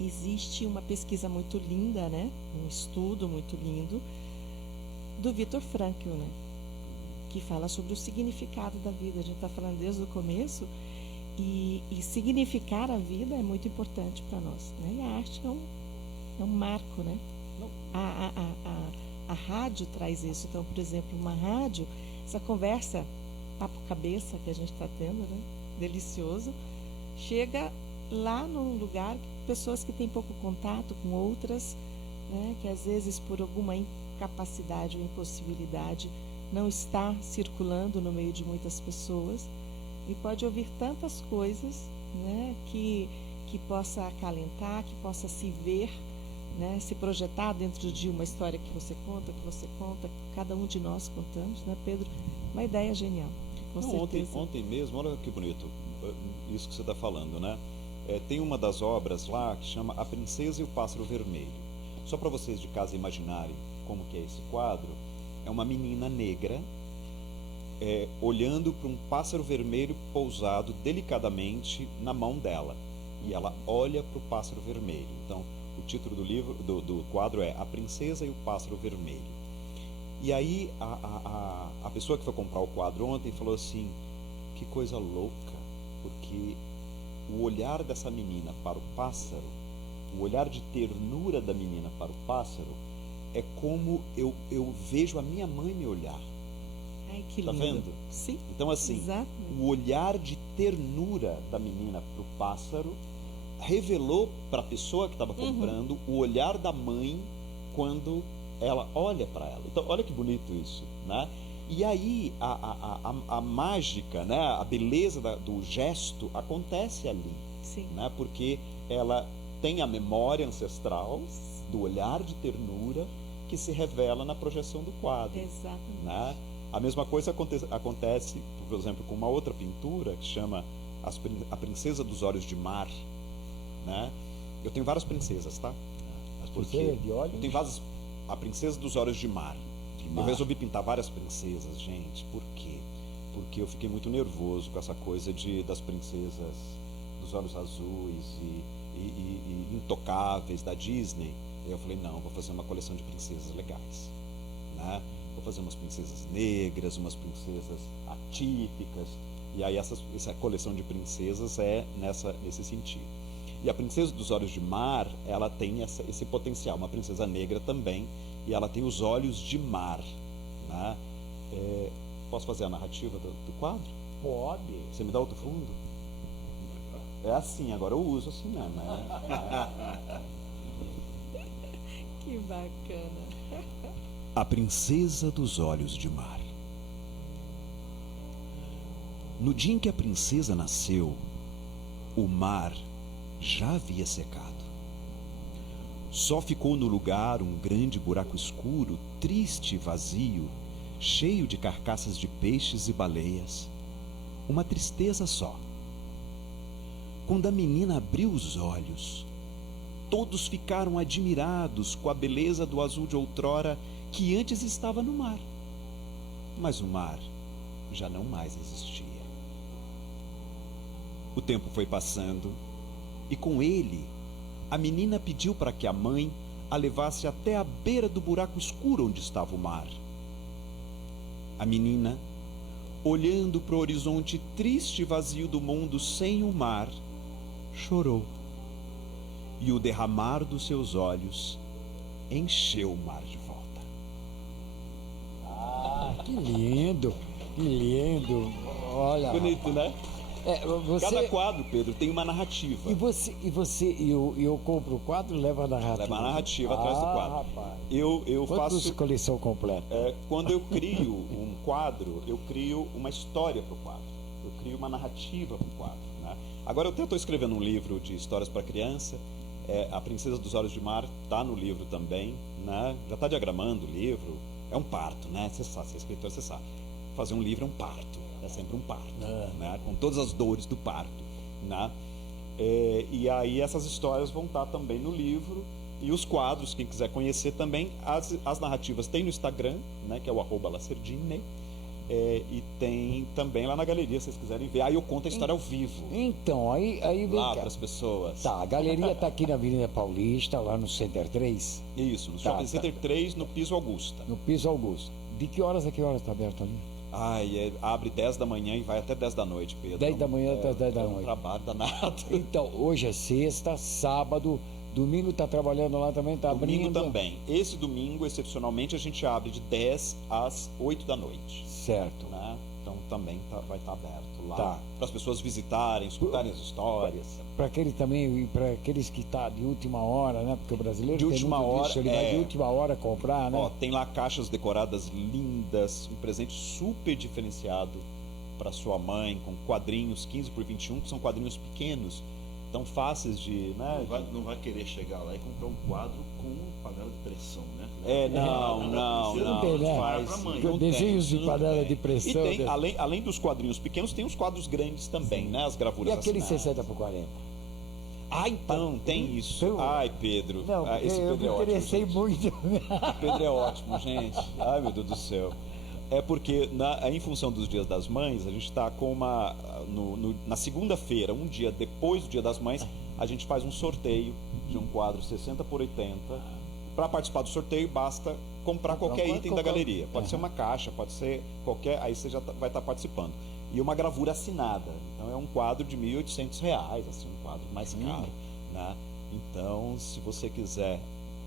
existe uma pesquisa muito linda, né? Um estudo muito lindo do Viktor Frankl, né? Que fala sobre o significado da vida. A gente está falando desde o começo e significar a vida é muito importante para nós. Né? E a arte é um marco, né? A rádio traz isso. Então, por exemplo, uma rádio, essa conversa papo-cabeça que a gente está tendo, né? Delicioso, chega lá num lugar, pessoas que têm pouco contato com outras, né? Que às vezes por alguma incapacidade ou impossibilidade não está circulando no meio de muitas pessoas e pode ouvir tantas coisas, né? Que possa acalentar, que possa se ver, né? Se projetar dentro de uma história que você conta, cada um de nós contamos, né, Pedro? Uma ideia genial. Com certeza. Ontem mesmo, olha que bonito isso que você está falando, né? tem uma das obras lá que chama A Princesa e o Pássaro Vermelho. Só para vocês de casa imaginarem como que é esse quadro, é uma menina negra olhando para um pássaro vermelho pousado delicadamente na mão dela. E ela olha para o pássaro vermelho. Então, o título do livro, do quadro é A Princesa e o Pássaro Vermelho. E aí a pessoa que foi comprar o quadro ontem falou assim, que coisa louca, porque o olhar dessa menina para o pássaro, o olhar de ternura da menina para o pássaro, é como eu vejo a minha mãe me olhar. Ai, que Tá lindo. vendo? Sim, Então, assim, exatamente. o olhar de ternura da menina para o pássaro revelou para a pessoa que estava comprando o olhar da mãe quando ela olha para ela. Então, olha que bonito isso, né? E aí a mágica, né? A beleza do gesto acontece ali, Sim. né? Porque ela tem a memória ancestral do olhar de ternura que se revela na projeção do quadro. Exatamente. Né? A mesma coisa acontece, por exemplo, com uma outra pintura que chama A Princesa dos Olhos de Mar. Né? Eu tenho várias princesas, tá? Princesa de olhos? Eu tenho várias. A Princesa dos Olhos de Mar. Eu resolvi pintar várias princesas, gente. Por quê? Porque eu fiquei muito nervoso com essa coisa das princesas dos olhos azuis e intocáveis da Disney. E eu falei, não, vou fazer uma coleção de princesas legais, né? Vou fazer umas princesas negras, umas princesas atípicas. E aí essa coleção de princesas é nesse sentido. E a Princesa dos Olhos de Mar, ela tem esse potencial, uma princesa negra também, e ela tem os olhos de mar, né? Posso fazer a narrativa do quadro? Pode. Você me dá outro fundo? É assim, agora eu uso assim mesmo. Que bacana. A Princesa dos Olhos de Mar. No dia em que a princesa nasceu, o mar já havia secado. Só ficou no lugar um grande buraco escuro, triste e vazio, cheio de carcaças de peixes e baleias. Uma tristeza só. Quando a menina abriu os olhos, todos ficaram admirados com a beleza do azul de outrora que antes estava no mar. Mas o mar já não mais existia. O tempo foi passando e com ele a menina pediu para que a mãe a levasse até a beira do buraco escuro onde estava o mar. A menina, olhando para o horizonte triste e vazio do mundo sem o mar, chorou. E o derramar dos seus olhos encheu o mar de volta. Ah, que lindo, que lindo. Olha. Bonito, né? Cada quadro, Pedro, tem uma narrativa. E eu compro o quadro e levo a narrativa. Leva a narrativa atrás do quadro. Rapaz. Eu Quantos faço. coleção completa? Quando eu crio um quadro, eu crio uma história para o quadro. Eu crio uma narrativa para o quadro. Né? Agora eu estou escrevendo um livro de histórias para criança. A Princesa dos Olhos de Mar está no livro também. Né? Já está diagramando o livro. É um parto, né? Você sabe, você é escritor, você sabe. Fazer um livro é um parto. É sempre um parto, né? Com todas as dores do parto, né? E aí essas histórias vão estar também no livro e os quadros, quem quiser conhecer também, as narrativas tem no Instagram, né? Que é o @lacerdine, e tem também lá na galeria, se vocês quiserem ver. Aí eu conto a história ao vivo, Então, aí vem lá cá. para as pessoas. Tá, a galeria está aqui na Avenida Paulista, lá no Center 3, Isso, no Tá, Shopping Center 3, no piso Augusta. no piso Augusto. De que horas a que horas está aberto ali? Abre 10 da manhã e vai até 10 da noite, Pedro. 10 da manhã até 10 da É um noite. trabalho danado. Então, hoje é sexta, sábado, domingo está trabalhando lá também, está Domingo abrindo. também. Esse domingo, excepcionalmente, a gente abre de 10 às 8 da noite. Certo. Né? Então também vai estar aberto lá. Tá. Para as pessoas visitarem, escutarem as histórias. Para aquele também, e para aqueles que estão de última hora, né? Porque o brasileiro De tem última muito hora, disso, ele vai de última hora comprar, né? Ó, tem lá caixas decoradas lindas, um presente super diferenciado para sua mãe, com quadrinhos 15 por 21, que são quadrinhos pequenos, tão fáceis de. Né? Não vai querer chegar lá e comprar um quadro com panela de pressão, né? Não tem, né? Não Desenhos tem, de não panela tem. de pressão. E tem, né? além dos quadrinhos pequenos, tem os quadros grandes também, né? As E gravuras aquele assinadas. 60 por 40? Ah, então, tem isso. Então- Ai, Pedro. Não, porque Esse eu Pedro me é ótimo. interessei gente. muito. Pedro é ótimo, gente. Ai, meu Deus do céu. É porque, em função dos Dias das Mães, a gente está com uma. Na segunda-feira, um dia depois do Dia das Mães, a gente faz um sorteio de um quadro 60 por 80. Para participar do sorteio, basta comprar qualquer item da galeria. Pode ser uma caixa, pode ser qualquer. Aí você já vai estar participando. E uma gravura assinada. Então é um quadro de R$ 1.800, assim, um quadro mais caro. Né? Então, se você quiser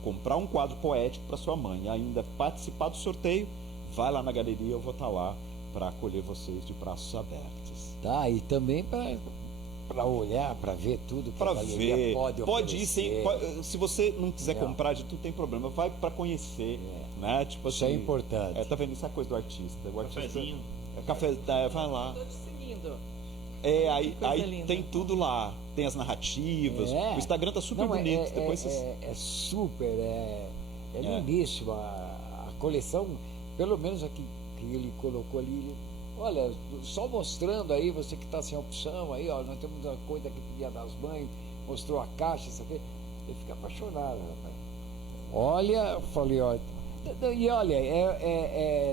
comprar um quadro poético para sua mãe e ainda participar do sorteio, vai lá na galeria, eu vou estar lá para acolher vocês de braços abertos. Tá, e também para olhar, para ver tudo que Para a galeria ver, pode ir sem, oferecer. se você não quiser comprar de tudo, tem problema, vai para conhecer, né? Tipo Isso assim, é importante. tá vendo? Isso é a coisa do artista. O artista Cafezinho. café, vai lá. Tô te seguindo. Aí coisa linda. tem tudo lá, tem as narrativas. É. O Instagram tá super Não, bonito. Depois vocês... é super, lindíssimo. A coleção, pelo menos aqui que ele colocou ali, olha, só mostrando aí, você que está sem opção aí, ó, nós temos uma coisa aqui pro Dia das Mães, mostrou a caixa, isso aqui, ele fica apaixonado, rapaz. Olha, eu falei, ó, e olha,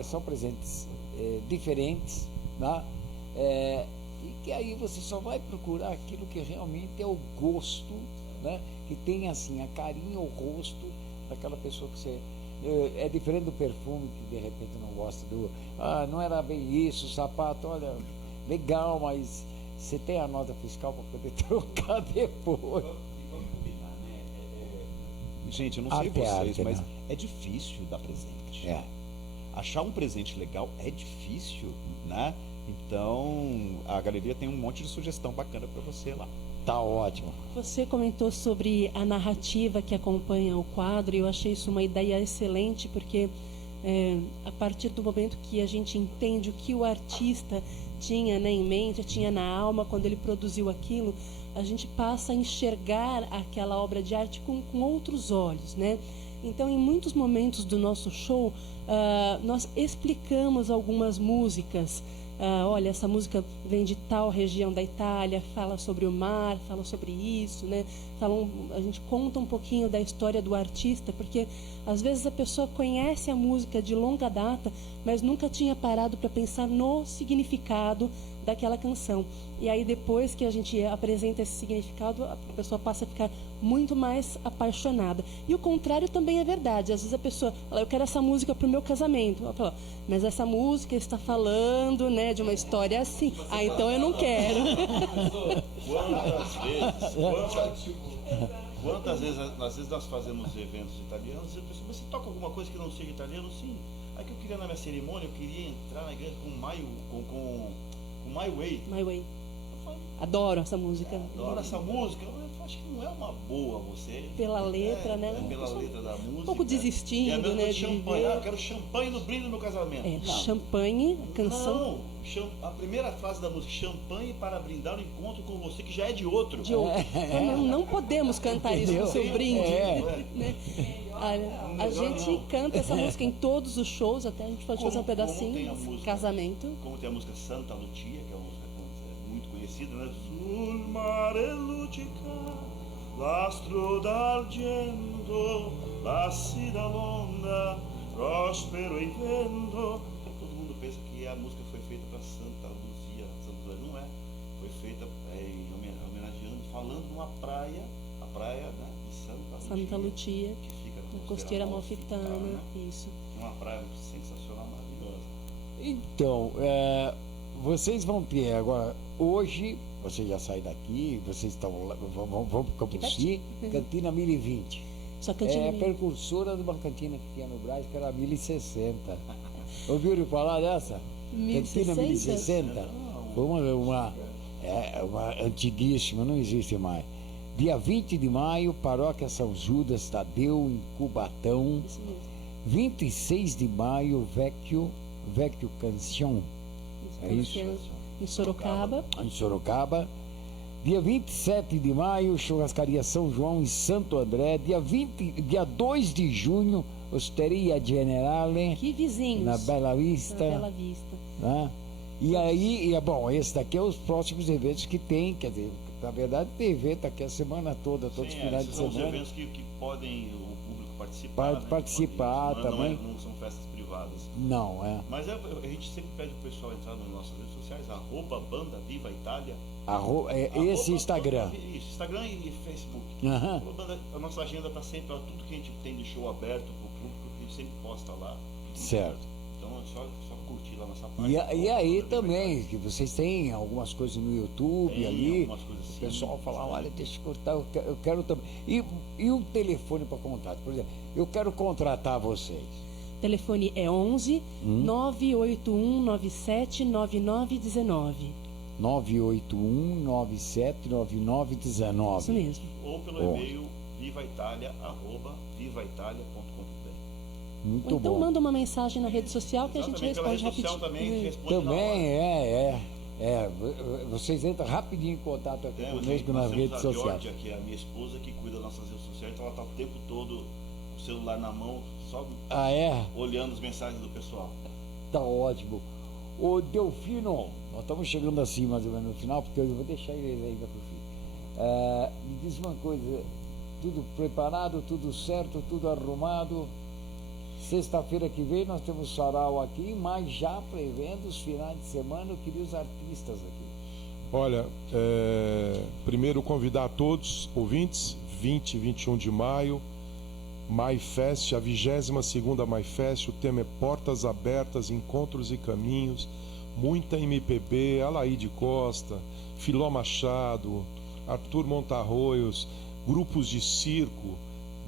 são presentes diferentes, né? E que aí você só vai procurar aquilo que realmente é o gosto, né? Que tem assim a carinha, o rosto daquela pessoa que você é diferente do perfume que de repente não gosta não era bem isso, o sapato, olha, legal, mas você tem a nota fiscal para poder trocar depois. Gente, eu não sei Arte é vocês, arte, mas né? é difícil dar presente. É. Achar um presente legal é difícil, né? Então, a galeria tem um monte de sugestão bacana para você lá. Tá ótimo. Você comentou sobre a narrativa que acompanha o quadro, e eu achei isso uma ideia excelente, porque a partir do momento que a gente entende o que o artista tinha, né, em mente, tinha na alma quando ele produziu aquilo, a gente passa a enxergar aquela obra de arte com outros olhos, né? Então, em muitos momentos do nosso show, nós explicamos algumas músicas. Olha, essa música vem de tal região da Itália, fala sobre o mar, fala sobre isso, né? A gente conta um pouquinho da história do artista, porque às vezes a pessoa conhece a música de longa data, mas nunca tinha parado para pensar no significado daquela canção. E aí depois que a gente apresenta esse significado, a pessoa passa a ficar muito mais apaixonada. E o contrário também é verdade. Às vezes a pessoa fala, eu quero essa música para o meu casamento. Ela fala, mas essa música está falando, né, de uma história assim. Ah, então eu não quero. Quantas vezes às vezes nós fazemos eventos italianos e a pessoa, você toca alguma coisa que não seja italiano? Sim. Aí que eu queria na minha cerimônia, eu queria entrar na igreja com My Way. My Way. Eu falei, Adoro essa música. adoro essa música. Eu acho que não é uma boa você. Pela letra, né? Pela letra da música. Um pouco desistindo, e a mesma né? coisa de de champanhe. viver. Eu quero champanhe no brinde do meu casamento. Não. Champanhe, a canção Não, a primeira frase da música, champanhe para brindar o encontro com você, que já é de outro. de outro. Não podemos cantar isso no seu brinde. Né? A gente canta essa música em todos os shows, até a gente pode fazer um Como tem a pedacinho, música- casamento. Como tem a música Santa Lucia, que é uma música muito conhecida, né? Sul mare lucica, l'astro d'argento, lassi dall'onda, prospero il vento. Todo mundo pensa que a música foi feita para Santa Luzia. Não é. Foi feita homenageando, falando numa praia, a praia, né, de Santa Lucia, que fica na costeira amalfitana, né? isso. Uma praia sensacional, maravilhosa. Então, vocês vão ter agora, hoje, você já sai daqui, vocês estão lá, vão para o Cambuci, Cantina 1020. Só Cantina É precursora de uma cantina que tinha no Brás, que era 1060. Ouviram falar dessa? Cantina 1060? Foi uma antiguíssima, não existe mais. Dia 20 de maio, Paróquia São Judas Tadeu, em Cubatão. Isso mesmo. 26 de maio, Vecchio Canción, é isso? Em Sorocaba. Em Sorocaba. Dia 27 de maio, Churrascaria São João, em Santo André. Dia 2 de junho, Osteria Generale, Que vizinhos. na Bela Vista. Na Bela Vista. Né? E aí, bom, esse daqui é os próximos eventos que tem, quer dizer, na verdade tem evento aqui a semana toda, todos os finais de esses são os semana. eventos que podem o público participar. Pode participar também. Não são festas privadas. Não, é. Mas a gente sempre pede pro pessoal entrar nas nossas redes sociais, @Banda Viva Itália. Esse Instagram. Isso, Instagram e Facebook. Aham. A nossa agenda está sempre, tudo que a gente tem de show aberto para o público, a gente sempre posta lá. Certo. Então é só curtir lá nossa página. E aí também, que vocês têm algumas coisas no YouTube Tem ali. algumas coisas O assim, pessoal fala, sim. olha, deixa eu cortar, eu quero também. E o telefone para contato? Por exemplo, eu quero contratar vocês. O telefone é 11 981 97 9919. 981-979919. Isso mesmo. Ou pelo e-mail vivaitalia@vivaitalia.com.br. Muito Ou então bom. manda uma mensagem na rede social que a gente Exatamente, pela responde rede social rapidinho. também a gente responde na Também hora. vocês entram rapidinho em contato aqui Nós conosco nas temos redes a sociais. Georgia, que é a minha esposa, que cuida das nossas redes sociais, então ela está o tempo todo com o celular na mão, só Ah, é? olhando as mensagens do pessoal. Tá ótimo. Ô Delfino, nós estamos chegando assim mais ou menos no final, porque eu vou deixar ele ainda pro fim. Me diz uma coisa, tudo preparado, tudo certo, tudo arrumado? Sexta-feira que vem nós temos sarau aqui, mas já prevendo os finais de semana, eu queria os artistas aqui. Olha, primeiro convidar a todos, ouvintes, 20 e 21 de maio, MaiFest, a 22ª MaiFest, o tema é Portas Abertas, Encontros e Caminhos, muita MPB, Alaide Costa, Filó Machado, Arthur Montarroios, grupos de circo,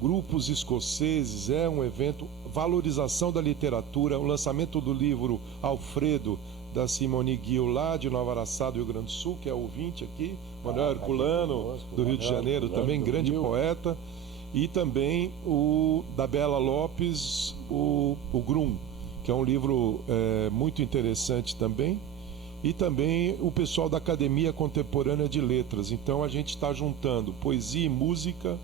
grupos escoceses, é um evento, valorização da literatura, o lançamento do livro Alfredo, da Simone Guil, lá de Nova Araçá, do Rio Grande do Sul, que é ouvinte aqui, Manuel Herculano, do Rio de Janeiro, também grande poeta, e também o da Bela Lopes, o Grum, que é um livro muito interessante também, e também o pessoal da Academia Contemporânea de Letras. Então a gente está juntando poesia e música,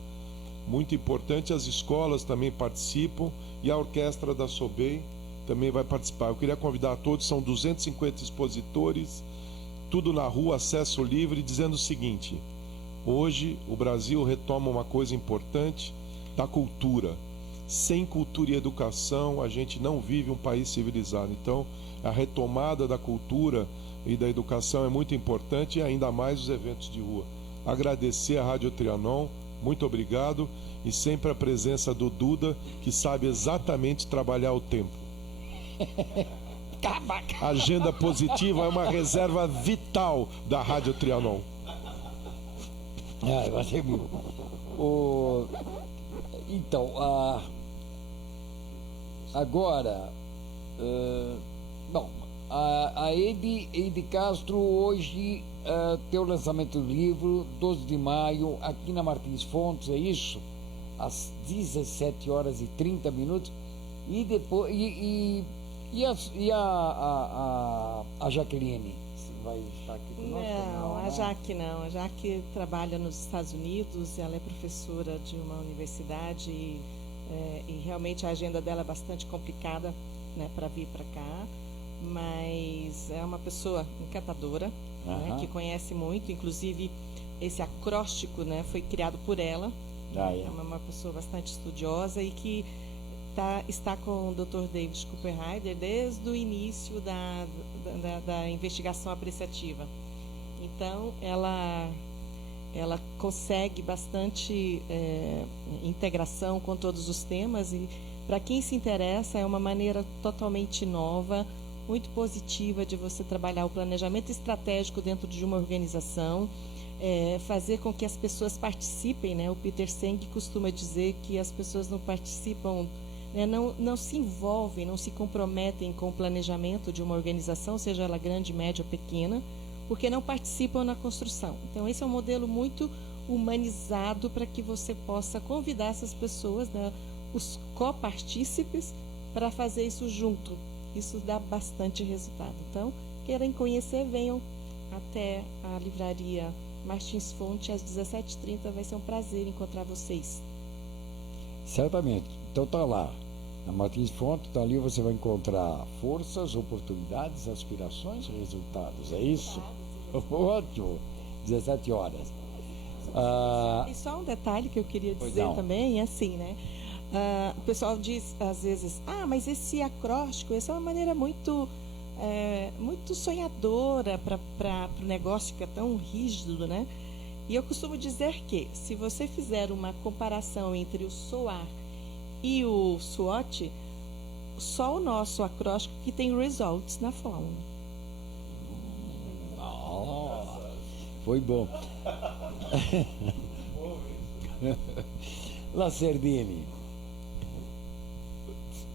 muito importante, as escolas também participam e a orquestra da Sobei também vai participar. Eu queria convidar a todos, são 250 expositores, tudo na rua, acesso livre, dizendo o seguinte: hoje o Brasil retoma uma coisa importante da cultura. Sem cultura e educação, a gente não vive um país civilizado. Então, a retomada da cultura e da educação é muito importante, e ainda mais os eventos de rua. Agradecer a Rádio Trianon, muito obrigado, e sempre a presença do Duda, que sabe exatamente trabalhar o tempo. Agenda positiva é uma reserva vital da Rádio Trianon. Você viu. Então, agora, a Eide Castro hoje tem o lançamento do livro, 12 de maio, aqui na Martins Fontes, é isso? Às 17h30. E depois. A Jaqueline? Vai estar aqui conosco? Não, a Jaque não. A Jaque trabalha nos Estados Unidos, ela é professora de uma universidade e realmente a agenda dela é bastante complicada, né, para vir para cá, mas é uma pessoa encantadora, né, que conhece muito, inclusive esse acróstico, né, foi criado por ela. É uma pessoa bastante estudiosa e que está com o Dr. David Cooperrider desde o início da investigação apreciativa. Então, ela consegue bastante integração com todos os temas, e para quem se interessa é uma maneira totalmente nova, muito positiva de você trabalhar o planejamento estratégico dentro de uma organização, fazer com que as pessoas participem, né? O Peter Senge costuma dizer que as pessoas não participam, né, não se envolvem, não se comprometem com o planejamento de uma organização, seja ela grande, média ou pequena, porque não participam na construção. Então, esse é um modelo muito humanizado para que você possa convidar essas pessoas, né, os copartícipes, para fazer isso junto. Isso dá bastante resultado. Então, querem conhecer, venham até a livraria Martins Fontes às 17h30. Vai ser um prazer encontrar vocês. Certamente. Então tá lá, na Martins Fontes, tá ali você vai encontrar forças, oportunidades, aspirações e resultados. É isso? Ótimo. 17 horas. E só um detalhe que eu queria Pois dizer não. também, é assim, né? O pessoal diz, às vezes, mas esse acróstico, essa é uma maneira muito sonhadora para o negócio que é tão rígido, né? E eu costumo dizer que, se você fizer uma comparação entre o SOAR e o SWOT, só o nosso acróstico que tem results na fórmula. Foi bom. Lacerdini,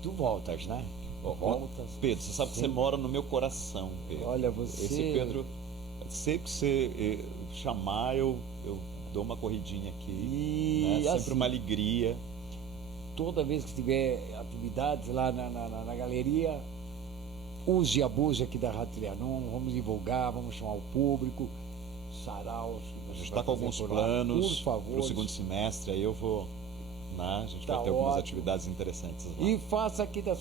tu voltas, né? Voltas. Pedro, você sabe que você mora no meu coração, Pedro. Olha, você... Esse Pedro, sempre que você chamar, eu dou uma corridinha aqui. E Sempre assim, uma alegria. toda vez que tiver atividades lá na galeria, use e abuse aqui da Rádio Trianon, vamos divulgar, vamos chamar o público, saraus. A gente está com alguns planos por favor, para o segundo semestre, aí eu vou. A gente Tá vai ter algumas ótimo. atividades interessantes lá. E faça aqui da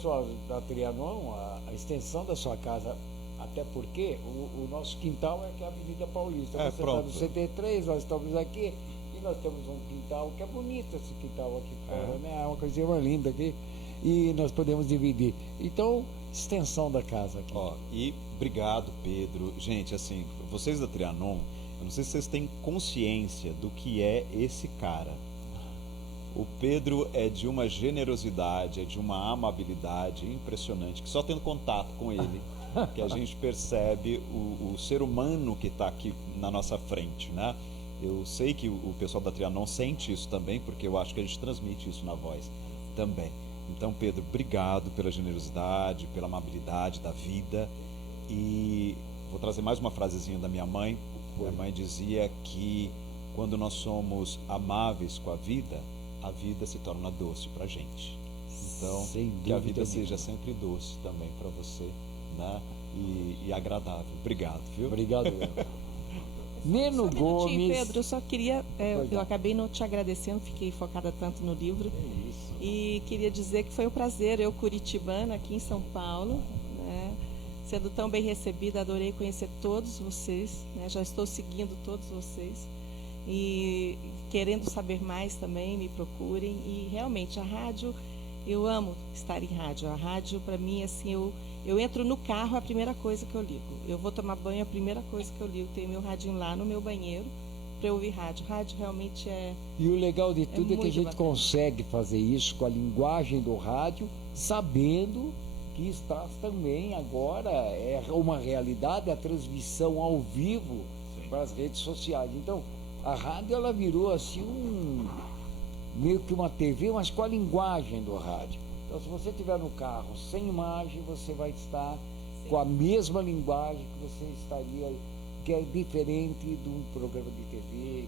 Trianon a extensão da sua casa, até porque o nosso quintal é aqui a Avenida Paulista. Você está pronto. no CT3, nós estamos aqui, e nós temos um quintal que é bonito, esse quintal aqui fora, né? É uma coisinha linda aqui, e nós podemos dividir. Então, extensão da casa aqui. E obrigado, Pedro. Gente, assim, vocês da Trianon, eu não sei se vocês têm consciência do que é esse cara. O Pedro é de uma generosidade, é de uma amabilidade impressionante, que só tendo contato com ele que a gente percebe o ser humano que está aqui na nossa frente, né? Eu sei que o pessoal da Trianon sente isso também, porque eu acho que a gente transmite isso na voz também. Então, Pedro, obrigado pela generosidade, pela amabilidade da vida. E vou trazer mais uma frasezinha da minha mãe. Minha mãe dizia que quando nós somos amáveis com a vida se torna doce pra gente. Então, Sem que a dúvida vida seja sempre doce também para você, né? E agradável. Obrigado, viu? Obrigado. Neno Só um minutinho, Gomes. Pedro, eu só queria, Pois eu não. acabei não te agradecendo, fiquei focada tanto no livro. E queria dizer que foi um prazer, eu curitibana aqui em São Paulo, né? Sendo tão bem recebida, adorei conhecer todos vocês, né? Já estou seguindo todos vocês. E querendo saber mais também, me procurem. E realmente, a rádio, eu amo estar em rádio. A rádio, para mim, assim, eu entro no carro, é a primeira coisa que eu ligo. Eu vou tomar banho, é a primeira coisa que eu ligo. Tenho meu radinho lá no meu banheiro para eu ouvir rádio. Rádio realmente é... E o legal de tudo é que a muito gente bacana. consegue fazer isso com a linguagem do rádio, sabendo que está também agora é uma realidade a transmissão ao vivo para as redes sociais. Então, a rádio ela virou assim meio que uma TV, mas com a linguagem do rádio. Então, se você estiver no carro sem imagem, você vai estar com a mesma linguagem que você estaria, que é diferente de um programa de TV, que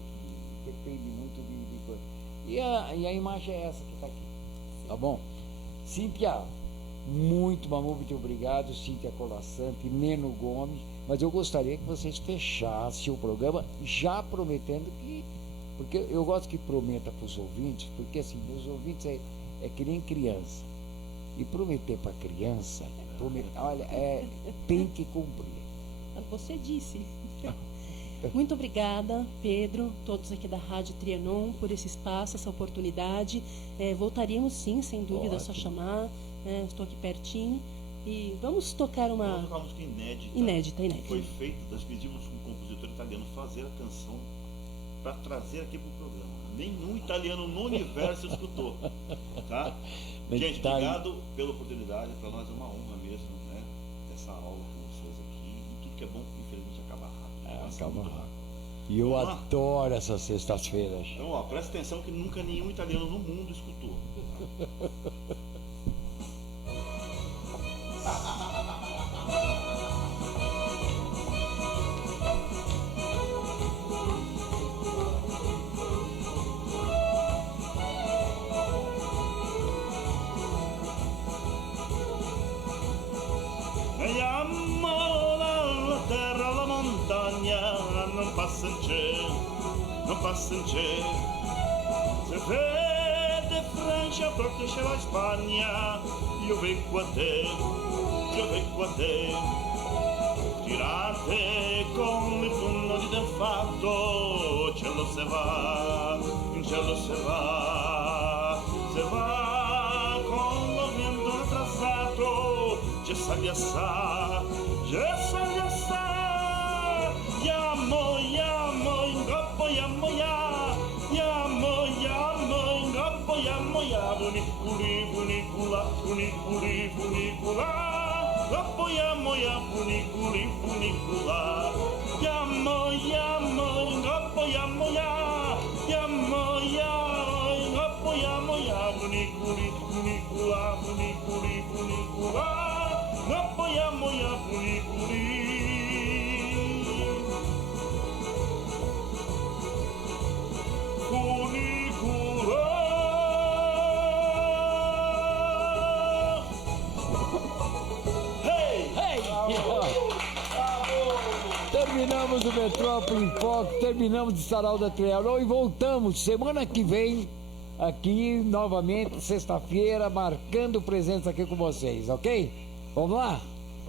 depende muito de coisa. E a imagem é essa que está aqui. Tá bom? Cíntia, muito obrigado, Cíntia Colassante, Neno Gomes, mas eu gostaria que vocês fechassem o programa já prometendo que, porque eu gosto que prometa para os ouvintes, porque assim, os ouvintes é que nem criança, e prometer para criança, olha, tem que cumprir. Você disse. Muito obrigada, Pedro, todos aqui da Rádio Trianon, por esse espaço, essa oportunidade. Voltaríamos sim, sem dúvida, é só chamar. Estou aqui pertinho. E vamos tocar Vamos uma... tocar uma música inédita. Inédita. Foi feita, nós pedimos com um compositor italiano fazer a canção para trazer aqui para o programa. Nenhum italiano no universo escutou. Tá? Gente, obrigado pela oportunidade. Para nós é uma honra mesmo, né? Essa aula com vocês aqui. E tudo que é bom, infelizmente, acaba rápido. Acaba rápido. E eu adoro essas sextas-feiras. Então, presta atenção que nunca nenhum italiano no mundo escutou. Vediamo dalla terra alla montagna, non passa in cielo, se vede Francia proprio c'è la Spagna, io vengo a te, tirate con il punno di denfà, passato, cielo se va con lo viento atrasato, ya sabía sa, llamo, ingapo, llamo ya, funicula, gapo llamo ya, funicula, llamo, ingapo, llamo ya, ingapo, llamo ya, funicula, gapo llamo ya, Terminamos o Metrópole em Foco, terminamos de Sarau da Trianon e voltamos semana que vem aqui novamente, sexta-feira, marcando presença aqui com vocês, ok? Vamos lá?